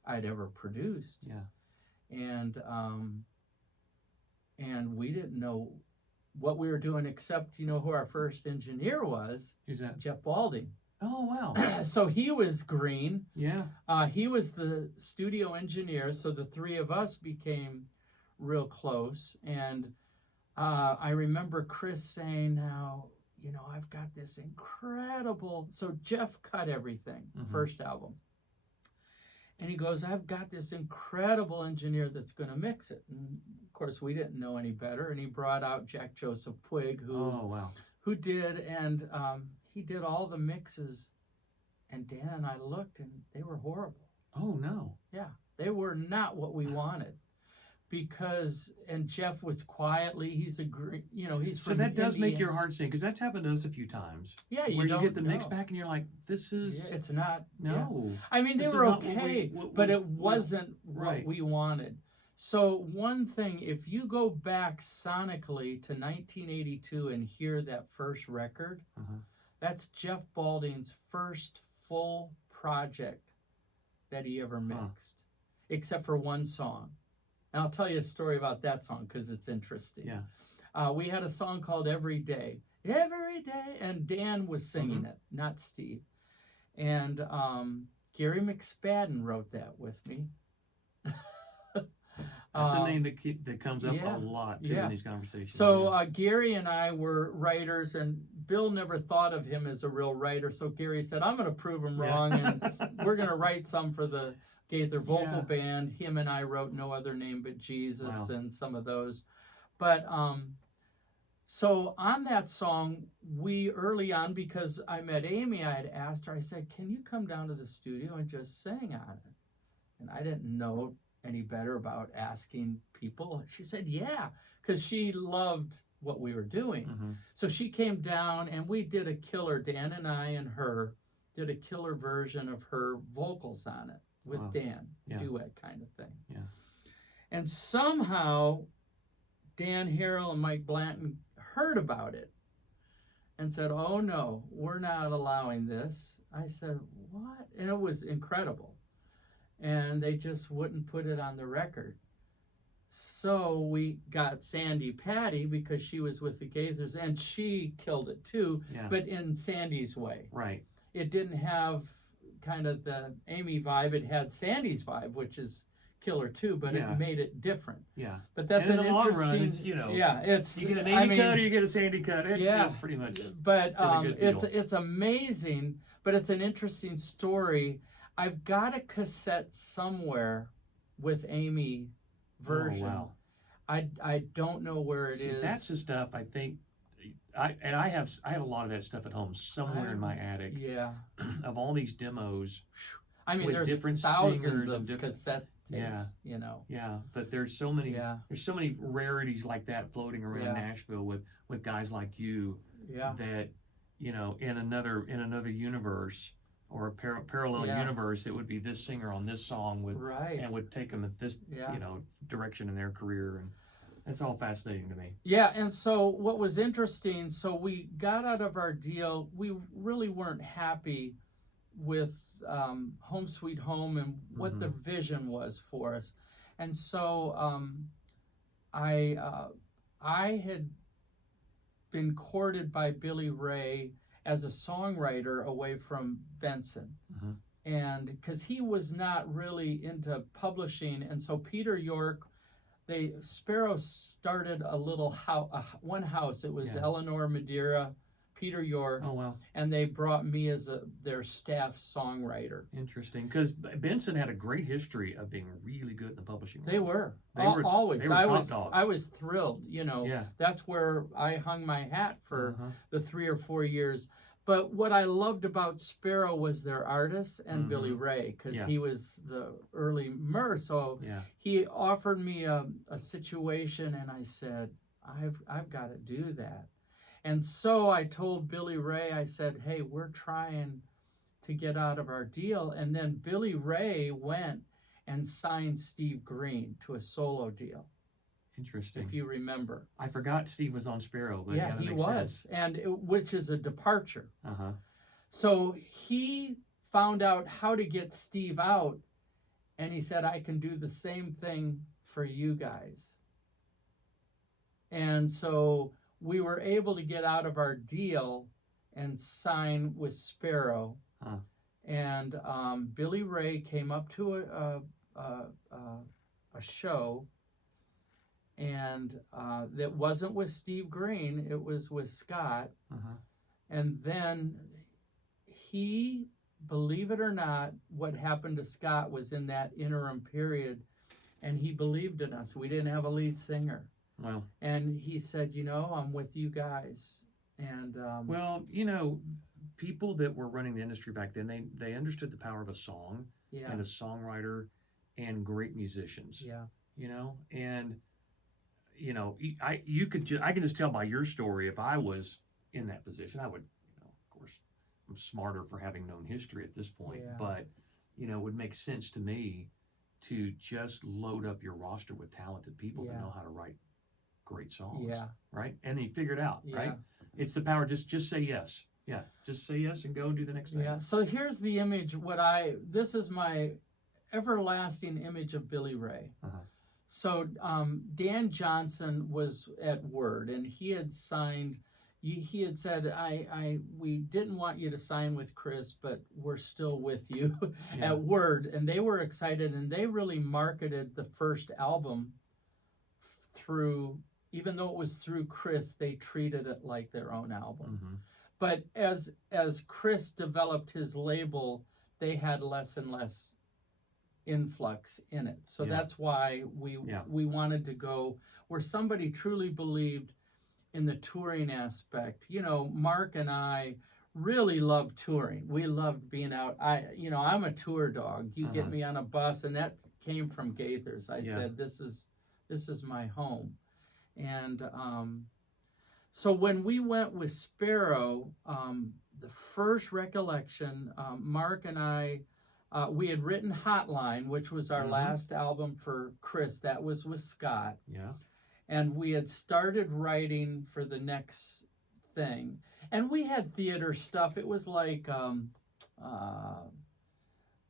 I'd ever produced. And we didn't know what we were doing, except, you know, who our first engineer was. Who's that? Jeff Balding. Oh, wow. So he was green. Yeah. He was the studio engineer, so the three of us became real close. And I remember Chris saying, now, you know, I've got this incredible... So Jeff cut everything, first album. And he goes, I've got this incredible engineer that's going to mix it. And of course, we didn't know any better. And he brought out Jack Joseph Puig, who did, and he did all the mixes. And Dan and I looked, and they were horrible. Oh, no. Yeah, they were not what we wanted. And Jeff was quietly, he's from So that does Indiana. make your heart sing, because that's happened to us a few times. Yeah, where you don't get the mix know. back and you're like, this is... Yeah, it's not. No. Yeah. I mean, they This were is not okay, what but it wasn't right. what we wanted. So one thing, if you go back sonically to 1982 and hear that first record, that's Jeff Balding's first full project that he ever mixed, except for one song. And I'll tell you a story about that song because it's interesting. Yeah. We had a song called Every Day. Every Day. And Dan was singing it, not Steve. And Gary McSpadden wrote that with me. That's a name that comes up a lot, too, in these conversations. So Gary and I were writers, and Bill never thought of him as a real writer. So Gary said, I'm going to prove him wrong, and we're going to write some for the Gaither vocal band. Him and I wrote No Other Name But Jesus and some of those. But so on that song, we early on, because I met Amy, I had asked her, I said, can you come down to the studio and just sing on it? And I didn't know any better about asking people. She said, yeah, because she loved what we were doing. So she came down, and we did a killer, Dan and I and her did a killer version of her vocals on it with Dan, Yeah. duet kind of thing. Yeah. And somehow Dan Harrell and Mike Blanton heard about it and said, "Oh no, we're not allowing this." I said, "What?" And it was incredible. And they just wouldn't put it on the record. So we got Sandy Patty because she was with the Gaithers, and she killed it too, Yeah. but in Sandy's way. Right. It didn't have kind of the Amy vibe. It had Sandy's vibe, which is killer too, but Yeah. it made it different. Yeah. But that's And an in the long interesting. run, it's, you know, yeah, it's you get an Amy cut or you get a Sandy cut. Yeah. It pretty much. But is a good deal. it's amazing. But it's an interesting story. I've got a cassette somewhere with Amy version. Oh, wow. I don't know where it See, is. that's the stuff I think. I have a lot of that stuff at home somewhere in my attic. Yeah. Of all these demos. I mean, with there's different thousands singers of and different- cassette tapes. Yeah. You know. Yeah, but there's so many. Yeah. There's so many rarities like that floating around Yeah. Nashville with guys like you. Yeah. That, you know, in another universe or a parallel Yeah. universe, it would be this singer on this song with Right. and would take them at this Yeah. you know direction in their career, and it's all fascinating to me. Yeah, and so what was interesting, so we got out of our deal, we really weren't happy with Home Sweet Home and what the vision was for us. And so I had been courted by Billy Ray as a songwriter away from Benson. Mhm. And because he was not really into publishing, and so Peter York, Sparrow started a little one house. It was Yeah. Eleanor Madeira, Peter York, Oh, well, and they brought me as their staff songwriter. interesting. Because Benson had a great history of being really good in the publishing world. They were. They were Always. they were top dogs. I was thrilled. You know, Yeah. that's where I hung my hat for Uh-huh. the 3 or 4 years. But what I loved about Sparrow was their artists and Billy Ray, because Yeah. he was the early Murr. So Yeah. he offered me a situation, and I said, I've got to do that. And so I told Billy Ray, I said, hey, we're trying to get out of our deal. And then Billy Ray went and signed Steve Green to a solo deal, Interesting. if you remember. I forgot Steve was on Sparrow, but Yeah, that he makes was, sense. which is a departure. Uh-huh. So he found out how to get Steve out, and he said, I can do the same thing for you guys. And so we were able to get out of our deal and sign with Sparrow. Huh. And Billy Ray came up to a show, and that wasn't with Steve Green, it was with Scott. Uh-huh. And then he, believe it or not, what happened to Scott was in that interim period, and he believed in us. We didn't have a lead singer. Well, And he said, I'm with you guys. And well, people that were running the industry back then, they understood the power of a song yeah, and a songwriter and great musicians. yeah, And I can just tell by your story, if I was in that position, I would, of course, I'm smarter for having known history at this point, Yeah. but it would make sense to me to just load up your roster with talented people that Yeah. know how to write great songs. yeah, Right? And then you figure it out, yeah. right? It's the power, just say yes. Yeah, just say yes and go and do the next thing. Yeah. So here's the image. This is my everlasting image of Billy Ray. Uh-huh. So Dan Johnson was at Word, and he had signed. He had said, we didn't want you to sign with Chris, but we're still with you Yeah. at Word, and they were excited, and they really marketed the first album through. Even though it was through Chris, they treated it like their own album. Mm-hmm. But as Chris developed his label, they had less and less influx in it. So Yeah. that's why we wanted to go where somebody truly believed in the touring aspect. Mark and I really loved touring. We loved being out. I'm a tour dog. You get Uh-huh. me on a bus, and that came from Gaither's. I Yeah. said, this is my home. And so when we went with Sparrow, the first recollection, Mark and I, we had written Hotline, which was our last album for Chris. That was with Scott. Yeah. And we had started writing for the next thing. And we had theater stuff. It was like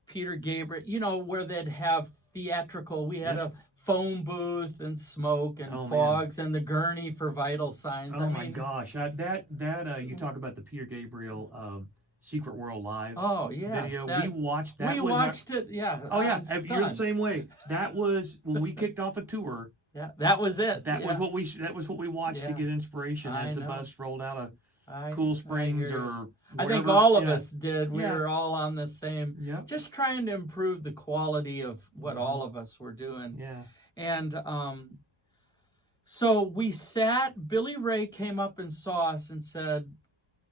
Peter Gabriel, you know, where they'd have theatrical. We had a phone booth and smoke and fogs and the gurney for vital signs. Oh my gosh, you talk about the Peter Gabriel Secret World Live video. We watched that. We watched it. Yeah. Oh yeah, you're the same way. That was when we kicked off a tour. Yeah, that was it. That was what we watched to get inspiration as the bus rolled out of Cool Springs or wherever. I think all of us did. We were all on the same. Just trying to improve the quality of what all of us were doing. Yeah. And so we sat. Billy Ray came up and saw us and said,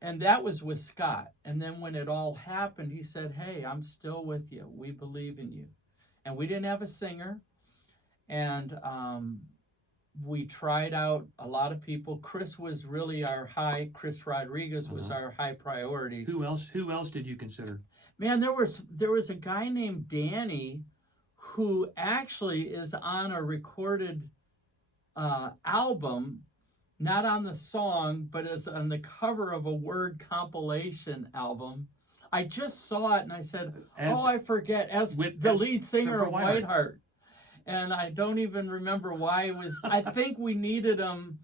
and that was with Scott. And then when it all happened, he said, "Hey, I'm still with you. We believe in you." And we didn't have a singer. And we tried out a lot of people. Chris was really Chris Rodriguez was our high priority. Who else did you consider? Man, there was a guy named Danny who actually is on a recorded album, not on the song, but is on the cover of a Word compilation album. I just saw it and I said, I forget, as the lead singer of Whiteheart. And I don't even remember why it was. I think we needed him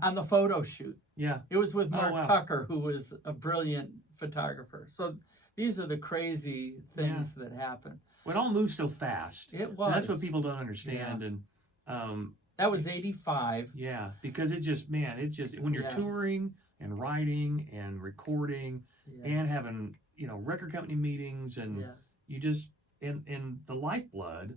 on the photo shoot. Yeah. It was with Mark Tucker, who was a brilliant photographer. So these are the crazy things that happen. Well, it all moves so fast. It was. And that's what people don't understand. And that was 85. Yeah, because it just when you're touring and writing and recording and having, record company meetings and you just and the lifeblood.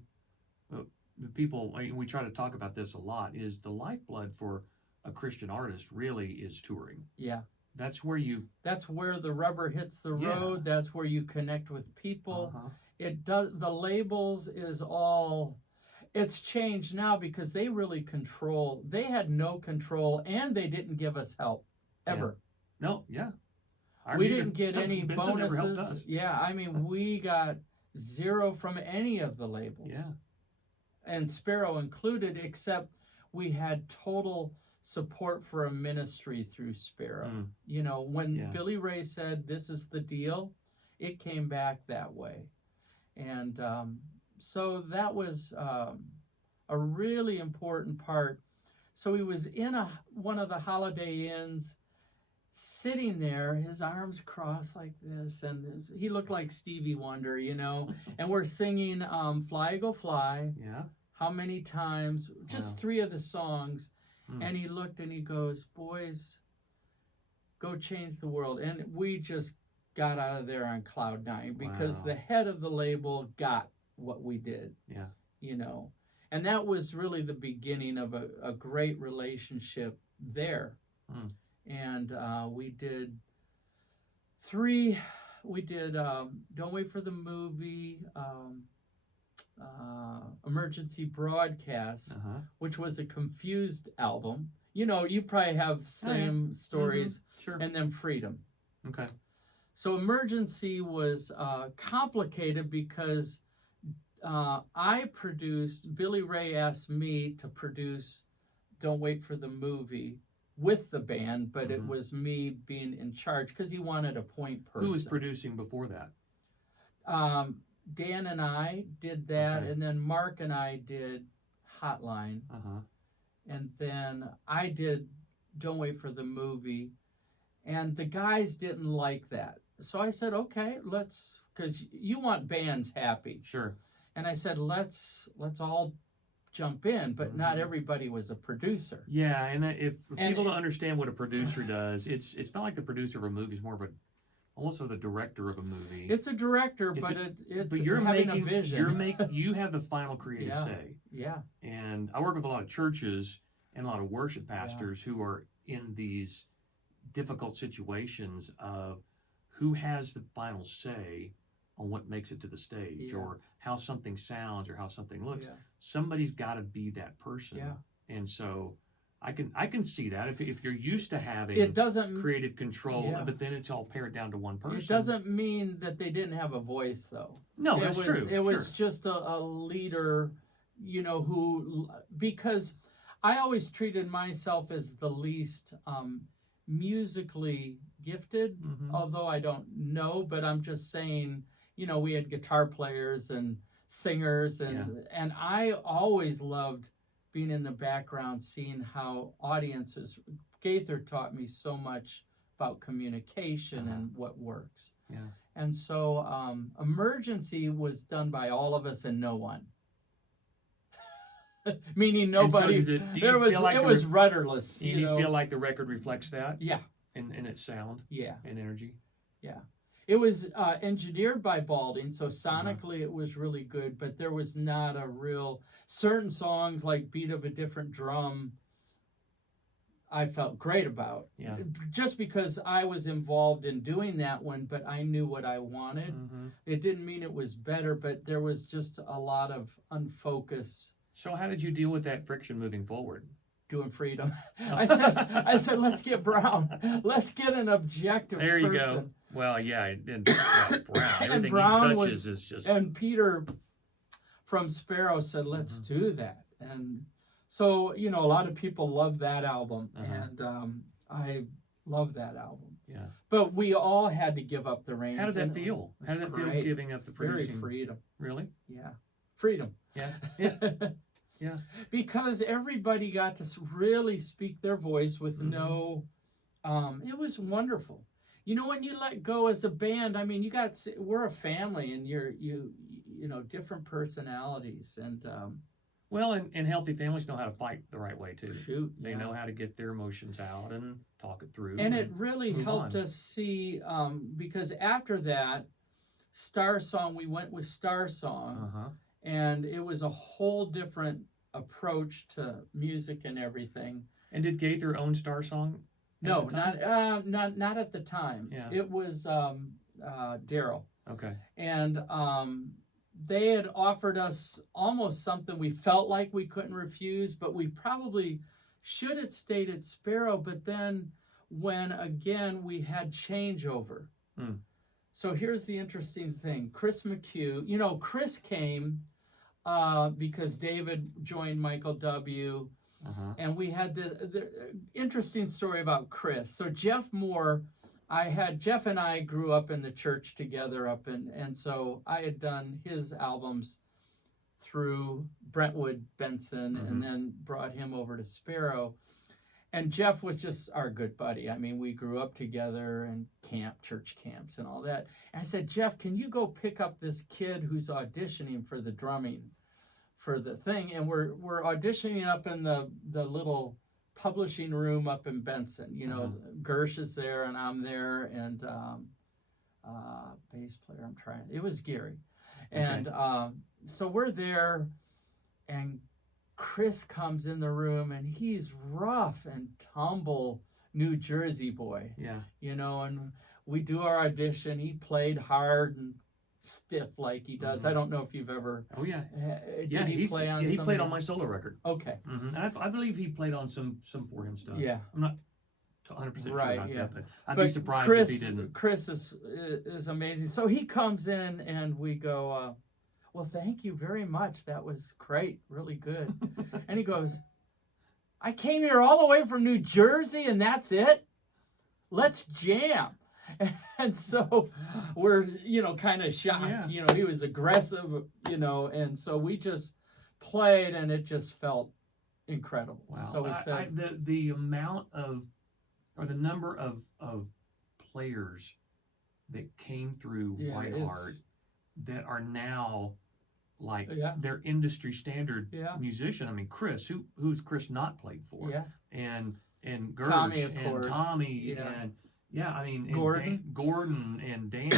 The people, we try to talk about this a lot, is the lifeblood for a Christian artist really is touring. Yeah. That's where the rubber hits the road. That's where you connect with people. It does. The labels is all, it's changed now because they really control. They had no control and they didn't give us help ever. Yeah. No, yeah. We didn't get any bonuses. Yeah, I mean, we got zero from any of the labels. Yeah. And Sparrow included, except we had total support for a ministry through Sparrow. When Billy Ray said, "This is the deal," it came back that way. And so that was a really important part. So he was in one of the Holiday Inns, sitting there, his arms crossed like this, and he looked like Stevie Wonder, and we're singing Fly, Go Fly. Yeah. How many times? Just 3 of the songs. And he looked and he goes, "Boys, go change the world." And we just got out of there on cloud 9 because the head of the label got what we did. Yeah. And that was really the beginning of a great relationship there. And we did 3. We did Don't Wait for the Movie, Emergency Broadcast, which was a Confused album. You probably have same stories. Sure. And then Freedom. Okay. So Emergency was complicated because Billy Ray asked me to produce Don't Wait for the Movie with the band, but it was me being in charge because he wanted a point person. Who was producing before that? Dan and I did that, and then Mark and I did Hotline, and then I did Don't Wait for the Movie, and the guys didn't like that. So I said, okay, because you want bands happy. Sure. And I said, let's all jump in, but not everybody was a producer. Yeah, and if people don't understand what a producer does, it's not like the producer of a movie is more of also the director of a movie. It's a director, but you're having a vision. You have the final creative say. Yeah. And I work with a lot of churches and a lot of worship pastors who are in these difficult situations of who has the final say on what makes it to the stage or how something sounds or how something looks. Somebody's got to be that person. Yeah. And so I can see that if you're used to having It doesn't. creative control, Yeah. but then it's all pared down to one person. It doesn't mean that they didn't have a voice, though. No, that's true. It was just a leader, because I always treated myself as the least musically gifted, Mhm. although I don't know, but I'm just saying, we had guitar players and singers, and I always loved being in the background, seeing how audiences. Gaither taught me so much about communication and what works. Yeah. And so Emergency was done by all of us and no one. Meaning nobody. So it was rudderless. Do you feel like the record reflects that? Yeah. In its sound? Yeah. And energy? Yeah. It was engineered by Balding, so sonically it was really good, but there was not a real. Certain songs like Beat of a Different Drum, I felt great about. Yeah. Just because I was involved in doing that one, but I knew what I wanted. Mm-hmm. It didn't mean it was better, but there was just a lot of unfocus. So how did you deal with that friction moving forward? Doing Freedom. I said, let's get Brown. Let's get an objective There you person. go. Well, yeah, and Brown. Everything And Brown he touches is just. And Peter from Sparrow said, let's do that. And so, a lot of people love that album, and I love that album. Yeah. But we all had to give up the reins. How did that feel? How did that feel giving up the producing? Very freedom. Really? Yeah. Freedom. Yeah. Yeah. Yeah. Because everybody got to really speak their voice with no. It was wonderful. When you let go as a band, I mean, we're a family, and you different personalities, and well, and healthy families know how to fight the right way too. Shoot, they know how to get their emotions out and talk it through. And it really helped us see, because after that, Star Song, we went with Star Song, and it was a whole different approach to music and everything. And did Gaither own Star Song? No, not at the time. Yeah. It was Daryl. Okay. And they had offered us almost something we felt like we couldn't refuse, but we probably should have stayed at Sparrow. But then when, again, we had changeover. So here's the interesting thing. Chris McHugh, Chris came because David joined Michael W., and we had the interesting story about Chris. So Jeff Moore, Jeff and I grew up in the church together and so I had done his albums through Brentwood Benson and then brought him over to Sparrow. And Jeff was just our good buddy. I mean, we grew up together and church camps and all that. And I said, Jeff, can you go pick up this kid who's auditioning for the drumming for the thing? And we're auditioning up in the little publishing room up in Benson. Gersh is there and I'm there, and bass player, it was Gary. And so we're there, and Chris comes in the room, and he's rough and tumble New Jersey boy. Yeah. And we do our audition. He played hard and stiff like he does. I don't know if you've ever. Oh yeah. Did he play on? He played on my solo record. Okay. I believe he played on some For Him stuff. Yeah. I'm not 100% sure about that, but I'd be surprised if he didn't. Chris is amazing. So he comes in, and we go, well, thank you very much. That was great, really good. And he goes, I came here all the way from New Jersey, and that's it? Let's jam. And so we're, kind of shocked. Yeah. He was aggressive, and so we just played, and it just felt incredible. Wow. So we said the amount of, or the number of players that came through Whiteheart that are now like their industry standard musician. I mean, Chris, who's Chris not played for? Yeah. And Gersh Tommy, of and course. Tommy and Gordon and Dan.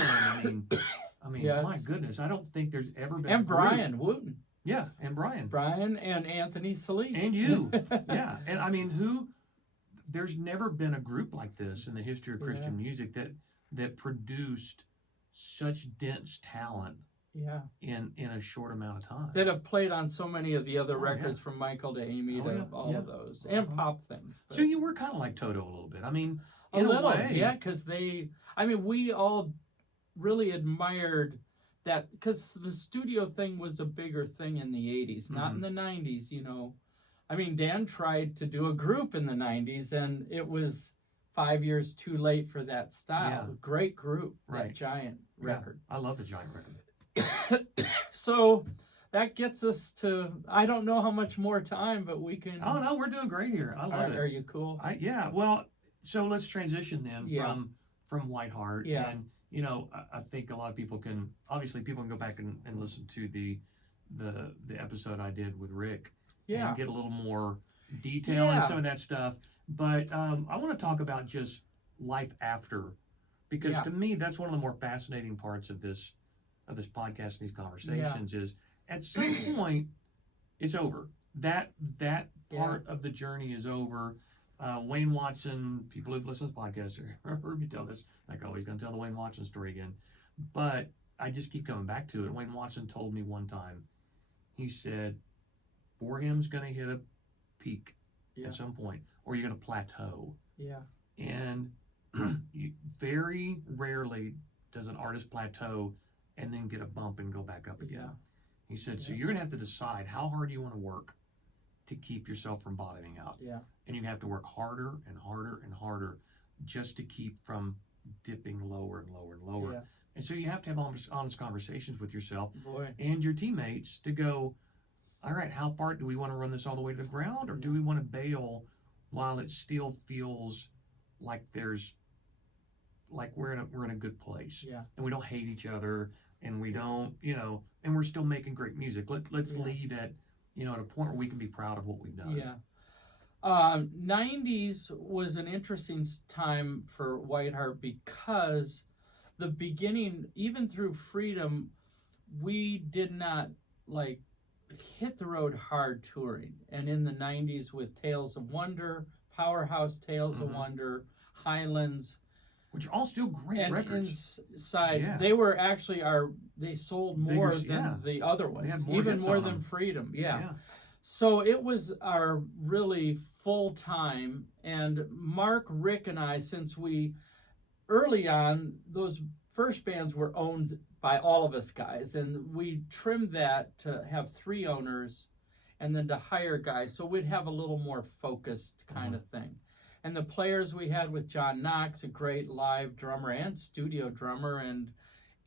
I mean, my goodness, I don't think there's ever been and Brian Wooten. Yeah, and Brian and Anthony Salee. And you. Yeah. And I mean, there's never been a group like this in the history of Christian music that produced such dense talent Yeah. in a short amount of time. That have played on so many of the other Oh, records, yeah. from Michael to Amy Oh, to yeah, all yeah. of those, and Uh-huh. pop things. So you were kind of like Toto a little bit. I mean, a in little, a way. yeah, because we all really admired that, because the studio thing was a bigger thing in the 80s, not in the 90s, I mean, Dan tried to do a group in the 90s, and it was 5 years too late for that style. Yeah. Great group, Right. that Giant record. I love the Giant record. So that gets us to, I don't know how much more time, but we can. Oh, no, we're doing great here. I love it. Are you cool? Yeah, well, so let's transition then Yeah. from Whiteheart. Yeah. And, I think a lot of people can go back and listen to the episode I did with Rick. Yeah. And get a little more detail in some of that stuff. But I want to talk about just life after, because to me, that's one of the more fascinating parts of this podcast and these conversations is at some point it's over. That part of the journey is over. Wayne Watson, people who've listened to this podcast heard me tell this, like always going to tell the Wayne Watson story again. But I just keep coming back to it. Wayne Watson told me one time, he said, For Him's going to hit a peak at some point, or you're going to plateau. Yeah. And very rarely does an artist plateau and then get a bump and go back up again. Yeah. He said, so you're going to have to decide how hard you want to work to keep yourself from bottoming out. Yeah. And you have to work harder and harder and harder just to keep from dipping lower and lower and lower. Yeah. And so you have to have honest conversations with yourself Boy. and your teammates to go, all right, how far do we want to run this all the way to the ground, or do we want to bail while it still feels like we're in a good place, and we don't hate each other, and we don't, and we're still making great music. Let's leave at at a point where we can be proud of what we've done. Yeah. 90s was an interesting time for Whiteheart, because the beginning, even through Freedom, we did not hit the road hard touring. And in the 90s with Tales of Wonder, Powerhouse Tales of Wonder, Highlands, which are all still great records. Inside, they were actually they sold more than the other ones, even more than Freedom. Yeah. So it was our really full time. And Mark, Rick, and I, since we early on, those first bands were owned by all of us guys, and we trimmed that to have 3 owners and then to hire guys, so we'd have a little more focused kind of thing. And the players we had with John Knox, a great live drummer and studio drummer, and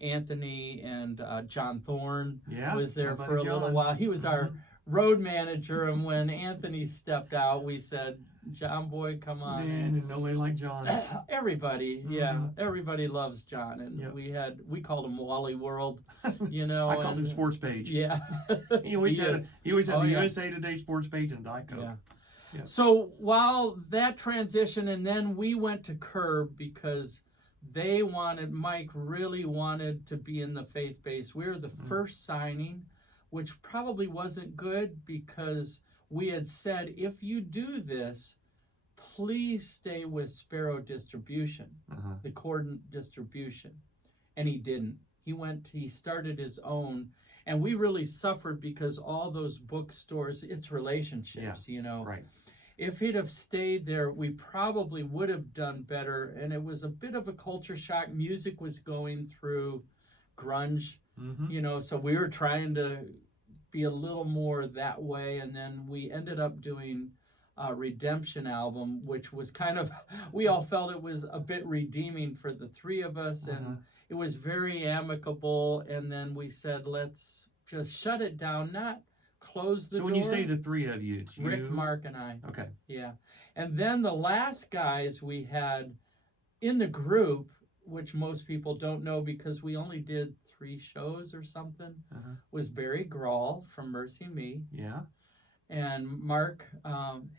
Anthony and John Thorne was there for a little while. He was our road manager, and when Anthony stepped out, we said, John boy, come on. Man, and nobody like John. Everybody, everybody loves John, and we called him Wally World, I called him Sports Page. Yeah. he always had the USA Today Sports Page and Diet Coke. Yeah. So while that transition, and then we went to Curb because Mike really wanted to be in the faith base. We were the first signing, which probably wasn't good, because we had said, if you do this, please stay with Sparrow Distribution, the Cordon Distribution. And he didn't. He started his own, and we really suffered because all those bookstores, it's relationships, Right. If he'd have stayed there, we probably would have done better. And it was a bit of a culture shock. Music was going through grunge, so we were trying to be a little more that way. And then we ended up doing a Redemption album, which was kind of, we all felt it was a bit redeeming for the 3 of us. And it was very amicable. And then we said, let's just shut it down, not close the door. So when you say the 3 of you, it's Rick, Mark, and I. Okay. Yeah. And then the last guys we had in the group, which most people don't know because we only did 3 shows or something, was Barry Grawl from Mercy Me. Yeah. And Mark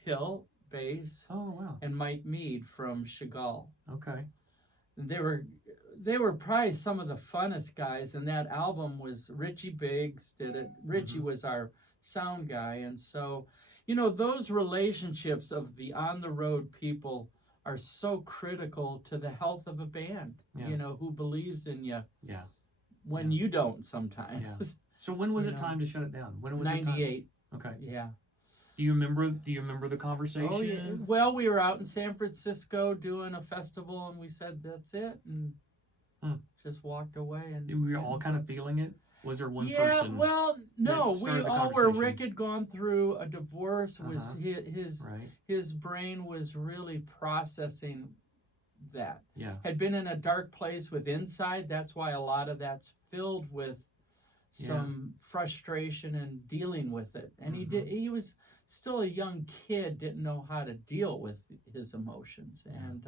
Hill, bass. Oh, wow. And Mike Mead from Chagall. Okay. They were probably some of the funnest guys, and that album was Richie Biggs did it. Richie was our sound guy, and so those relationships of the on the road people are so critical to the health of a band. Who believes in you. Yeah. when you don't sometimes. Yeah. So when was You it know, time to shut it down? When was it time? 98. Okay. Yeah. Do you remember the conversation? Oh, yeah. Well, we were out in San Francisco doing a festival, and we said that's it, and just walked away. And were you all kind of feeling it? Was there one yeah, person? well, no, that we started the all were. conversation? Rick had gone through a divorce. Was Right. his brain was really processing that. Yeah. Had been in a dark place with inside. That's why a lot of that's filled with some frustration and dealing with it. And he was still a young kid, didn't know how to deal with his emotions. And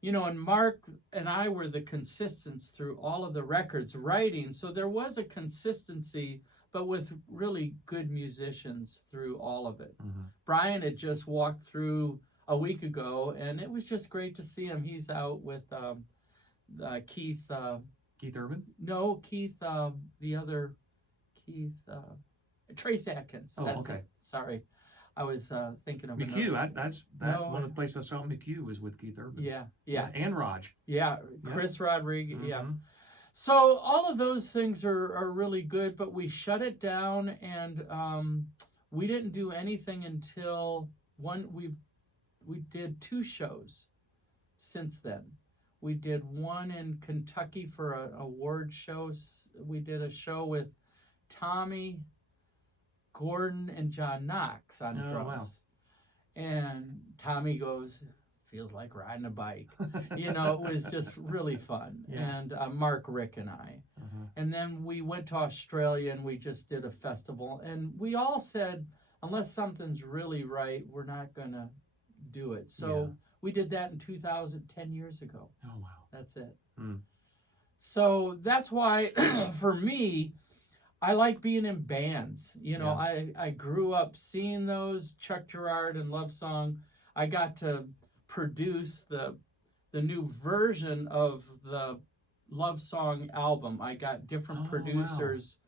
and Mark and I were the consistents through all of the records writing, so there was a consistency, but with really good musicians through all of it. Brian had just walked through a week ago, and it was just great to see him. He's out with Keith. Keith Urban? No, Keith. The other Keith. Trace Atkins. Oh, That's okay. it. Sorry, I was thinking of McHugh. That's No, one of the places I saw McHugh was with Keith Urban. Yeah. And Raj. Yeah, Chris Rodriguez. Yeah. Mhm. So all of those things are really good, but we shut it down, and we didn't do anything until we did 2 shows since then. We did one in Kentucky for an award show. We did a show with Tommy Gordon and John Knox on drums. Wow. And Tommy goes, feels like riding a bike. It was just really fun. Yeah. And Mark, Rick, and I. And then we went to Australia, and we just did a festival. And we all said, unless something's really right, we're not going to do it. So we did that in 10 years ago. Oh, wow. That's it. Mm. So that's why, for me, I like being in bands. I grew up seeing those, Chuck Girard and Love Song. I got to produce the new version of the Love Song album. I got different producers,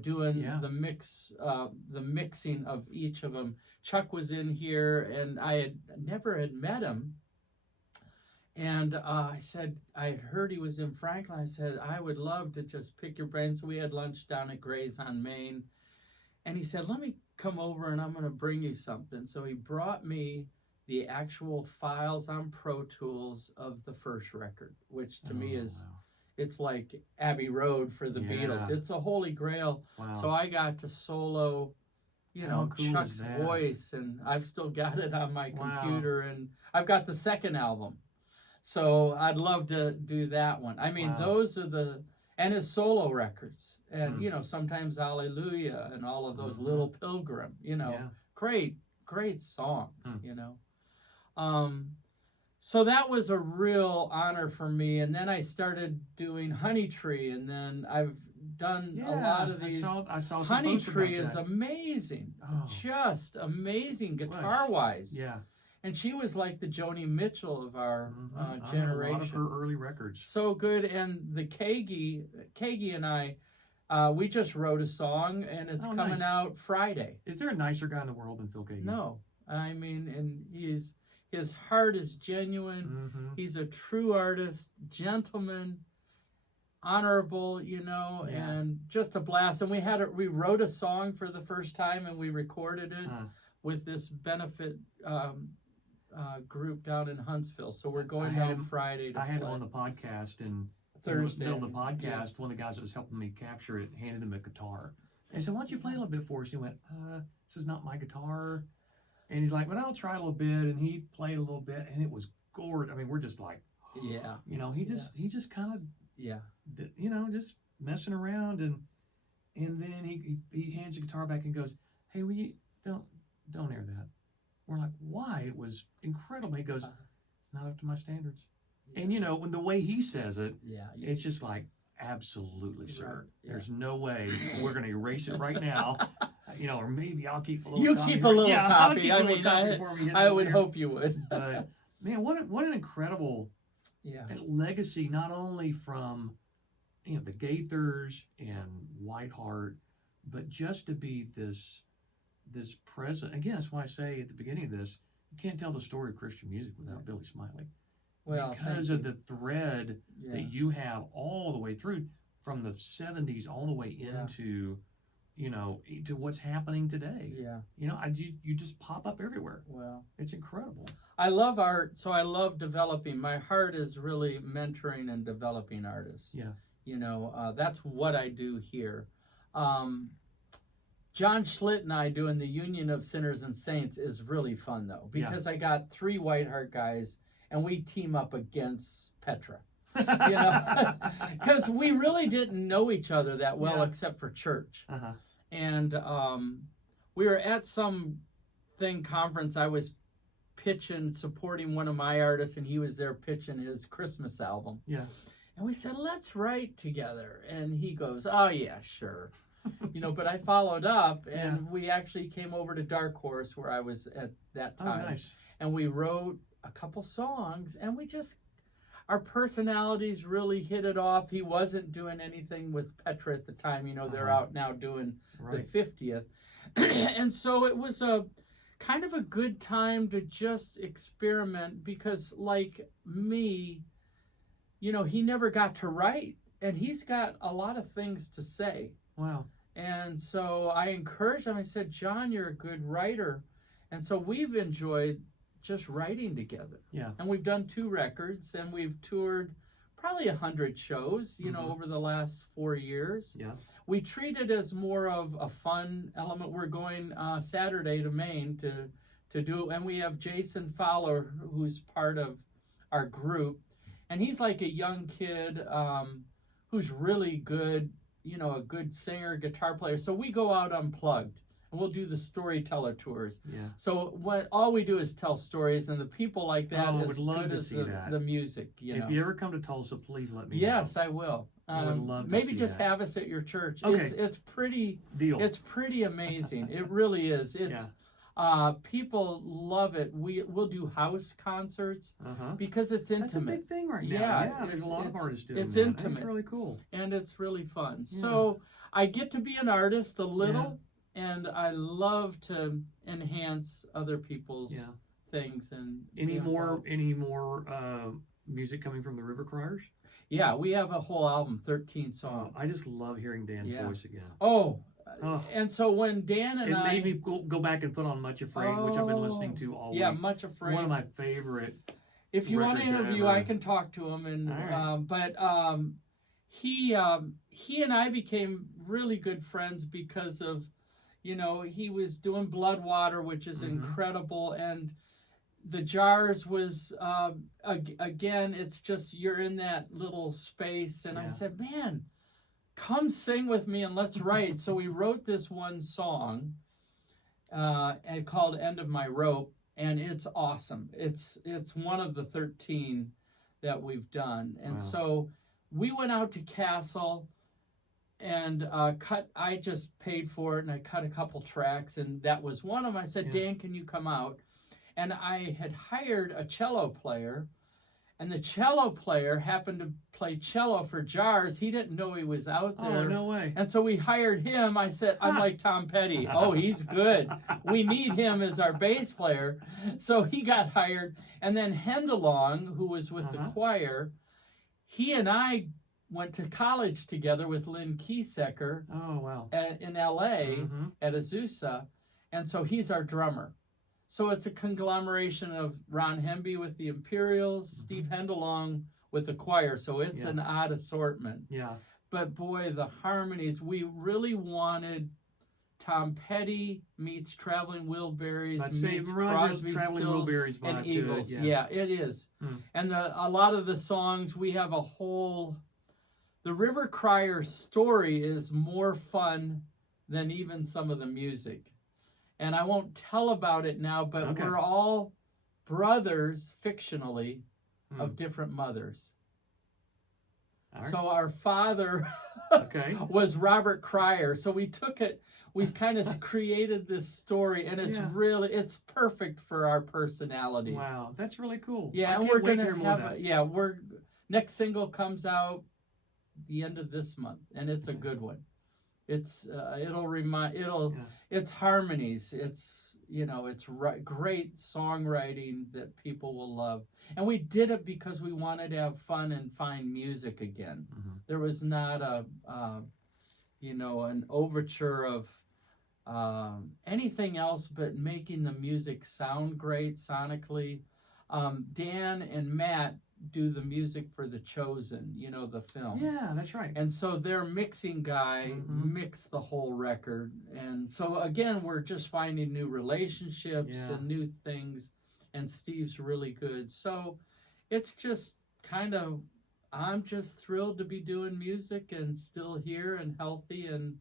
doing the mixing of each of them. Chuck was in here, and I had never met him. And I said, I had heard he was in Franklin. I said, I would love to just pick your brain. So we had lunch down at Gray's on Main. And he said, let me come over, and I'm going to bring you something. So he brought me the actual files on Pro Tools of the first record, which to me is, it's like Abbey Road for the Beatles. It's a holy grail. Wow. So I got to solo, How cool Chuck's is that? voice, and I've still got it on my computer, and I've got the second album. So I'd love to do that one. I mean, those are and his solo records, and sometimes Hallelujah and all of those, Little Pilgrim, great songs, So that was a real honor for me. And then I started doing Honey Tree, and then I've done a lot of these. I saw some Honey posts Tree about is that. amazing, just amazing guitar wise. Yeah. And she was like the Joni Mitchell of our I generation. know a lot of her early records. So good. And the Kagi and I, we just wrote a song, and it's coming out Friday. Is there a nicer guy in the world than Phil Kagi? No. I mean, and his heart is genuine. He's a true artist, gentleman, honorable, and just a blast. And we wrote a song for the first time, and we recorded it with this benefit group down in Huntsville. So we're going down Friday to I had him play. on the podcast, and Thursday. in the middle of the podcast, one of the guys that was helping me capture it handed him a guitar. And I said, why don't you play a little bit for us? He went, this is not my guitar. And he's like, well, I'll try a little bit. And he played a little bit, and it was gorgeous. I mean, we're just like, he just kind of, just messing around. And then he hands the guitar back and goes, hey, don't air that. We're like, why? It was incredible. He goes, it's not up to my standards. And when the way he says it, it's just like, absolutely, sir. There's no way we're going to erase it right now. Or maybe I'll keep a little copy. You keep a little copy. I mean, I would hope you would. But man, what an incredible legacy, not only from the Gaithers and Whiteheart, but just to be this present. Again, that's why I say at the beginning of this, you can't tell the story of Christian music without Billy Smiley. Well, because thank of you. the thread Yeah. that you have all the way through from the 70s all the way Yeah. into, to what's happening today. Yeah. You just pop up everywhere. Well, It's incredible. I love art, so I love developing. My heart is really mentoring and developing artists. Yeah. That's what I do here. John Schlitt and I doing the Union of Sinners and Saints is really fun, though, because I got 3 Whiteheart guys, and we team up against Petra. Because we really didn't know each other that well, except for church. Uh-huh. And we were at some conference. I was supporting one of my artists, and he was there pitching his Christmas album. Yeah. And we said, let's write together. And he goes, oh, yeah, sure. But I followed up, and we actually came over to Dark Horse, where I was at that time. Oh, nice. And we wrote a couple songs, and our personalities really hit it off. He wasn't doing anything with Petra at the time. They're out now doing the 50th. And so it was a kind of a good time to just experiment, because like me, he never got to write, and he's got a lot of things to say. Wow. And so I encouraged him. I said, John, you're a good writer. And so we've enjoyed just writing together. Yeah. And we've done 2 records, and we've toured probably 100 shows, over the last 4 years. Yeah. We treat it as more of a fun element. We're going Saturday to Maine to do, and we have Jason Fowler, who's part of our group. And he's like a young kid who's really good, a good singer, guitar player. So we go out unplugged, and we'll do the storyteller tours. Yeah. So all we do is tell stories, and the people like that I as would love good to as see that. the music. If you ever come to Tulsa, please let me know. Yes, I will. I would love to maybe see just that. have us at your church. Okay. It's pretty. Deal. It's pretty amazing. It really is. It's people love it. We'll do house concerts because it's intimate. That's a big thing right now. Yeah, there's a lot of artists doing it's that. intimate. It's really cool. And it's really fun. Yeah. So I get to be an artist a little, and I love to enhance other people's things. And any more music coming from the River Criers? Yeah, we have a whole album, 13 songs. I just love hearing Dan's voice again. Oh. And so when Dan and it made me go back and put on Much Afraid, which I've been listening to all week. Yeah, Much Afraid. One of my favorite. If you want to interview, ever. I can talk to him. And right. He and I became really good friends because of, he was doing Bloodwater, which is incredible, and the Jars was again. It's just you're in that little space, and I said, man, come sing with me and let's write. So we wrote this one song and called End of My Rope, and it's awesome. It's one of the 13 that we've done. And so we went out to Castle and I just paid for it, and I cut a couple tracks, and that was one of them. I said, Dan, can you come out? And I had hired a cello player, and the cello player happened to play cello for Jars. He didn't know he was out there. Oh, no way. And so we hired him. I said, I'm like Tom Petty. Oh, he's good. We need him as our bass player. So he got hired. And then Hendelong, who was with the choir, he and I went to college together with Lynn Kiesecker in L.A. at Azusa. And so he's our drummer. So it's a conglomeration of Ron Hemby with the Imperials, Steve Hendelong with the choir. So it's an odd assortment. Yeah. But boy, the harmonies, we really wanted Tom Petty meets Traveling Wilburys meets Crosby, Stills, and Eagles. Yeah, it is. And a lot of the songs, we have a whole... The River Crier story is more fun than even some of the music. And I won't tell about it now, but we're all brothers, fictionally, of different mothers. Right. So our father was Robert Crier. So we took it, we kind of created this story, and it's it's perfect for our personalities. Wow, that's really cool. Yeah, and we're going to have next single comes out the end of this month, and it's a good one. It's it's harmonies. it's great songwriting that people will love. And we did it because we wanted to have fun and find music again. Mm-hmm. There was not an overture of anything else but making the music sound great sonically. Dan and Matt do the music for The Chosen, the film. Yeah, that's right. And so their mixing guy mixed the whole record. And so again, we're just finding new relationships and new things. And Steve's really good. So it's just I'm just thrilled to be doing music and still here and healthy, and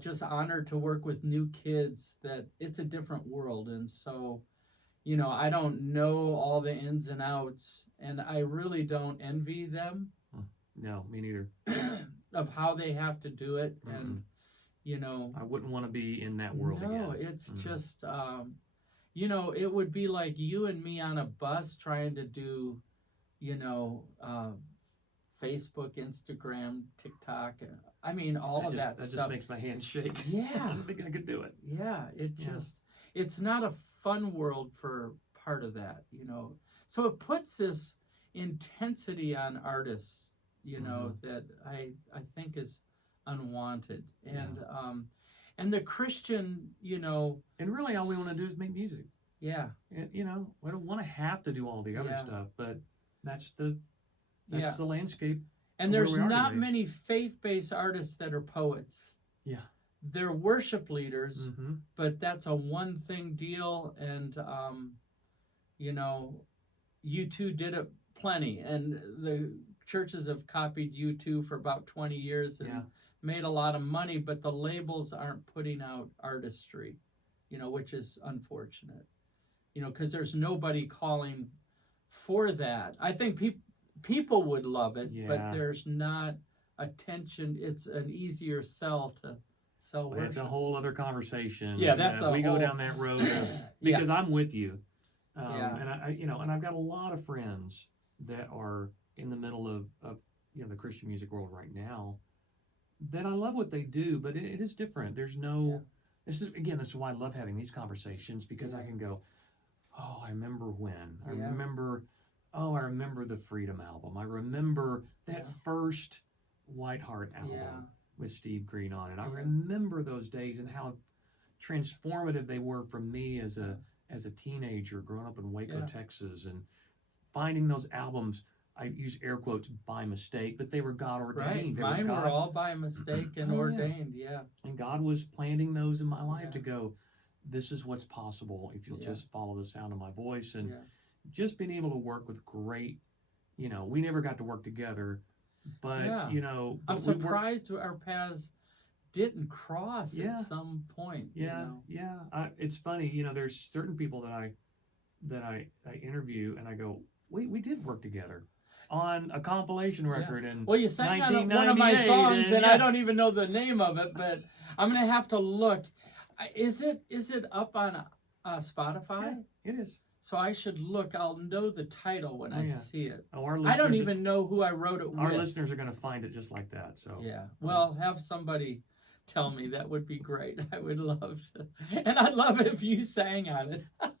just honored to work with new kids. That it's a different world. And so, I don't know all the ins and outs, and I really don't envy them. No, me neither. Of how they have to do it. And, I wouldn't want to be in that world again. No, it's just, it would be like you and me on a bus trying to do, Facebook, Instagram, TikTok. I mean, all of that stuff. That just makes my hands shake. Yeah. I don't think I could do it. Yeah, it's not a fun world for part of that, So it puts this intensity on artists, that I think is unwanted. And the Christian, And really all we want to do is make music. Yeah. And, we don't want to have to do all the other stuff, but that's the landscape. And there's not many faith-based artists that are poets. Yeah. They're worship leaders, but that's a one-thing deal. And, U2 did it plenty. And the churches have copied U2 for about 20 years and made a lot of money, but the labels aren't putting out artistry, which is unfortunate. Because there's nobody calling for that. I think people would love it, but there's not attention. It's an easier sell to sell worship. It's a whole other conversation. Yeah, that's we go down that road because I'm with you. And and I've got a lot of friends that are in the middle of the Christian music world right now that I love what they do, but it is different. There's no this is why I love having these conversations, because I can go, oh, I remember when. I remember the Freedom album. I remember that first Whiteheart album with Steve Green on it. I remember those days and how transformative they were for me as a teenager growing up in Waco, Texas, and finding those albums. I use air quotes by mistake, but they were God ordained. Right. Mine were all by mistake and ordained. Yeah. And God was planting those in my life to go, this is what's possible if you'll just follow the sound of my voice. And just being able to work with great, we never got to work together, but, I'm surprised our paths didn't cross at some point. It's funny, there's certain people that I interview and I go, we did work together on a compilation record in you sang on one of my songs, and I don't even know the name of it, but I'm going to have to look. Is it up on Spotify? Yeah, it is. So I should look. I'll know the title when I see it. I don't even know who I wrote it with. Our listeners are going to find it just like that. So well, have somebody tell me. That would be great. I would love to, and I'd love it if you sang on it.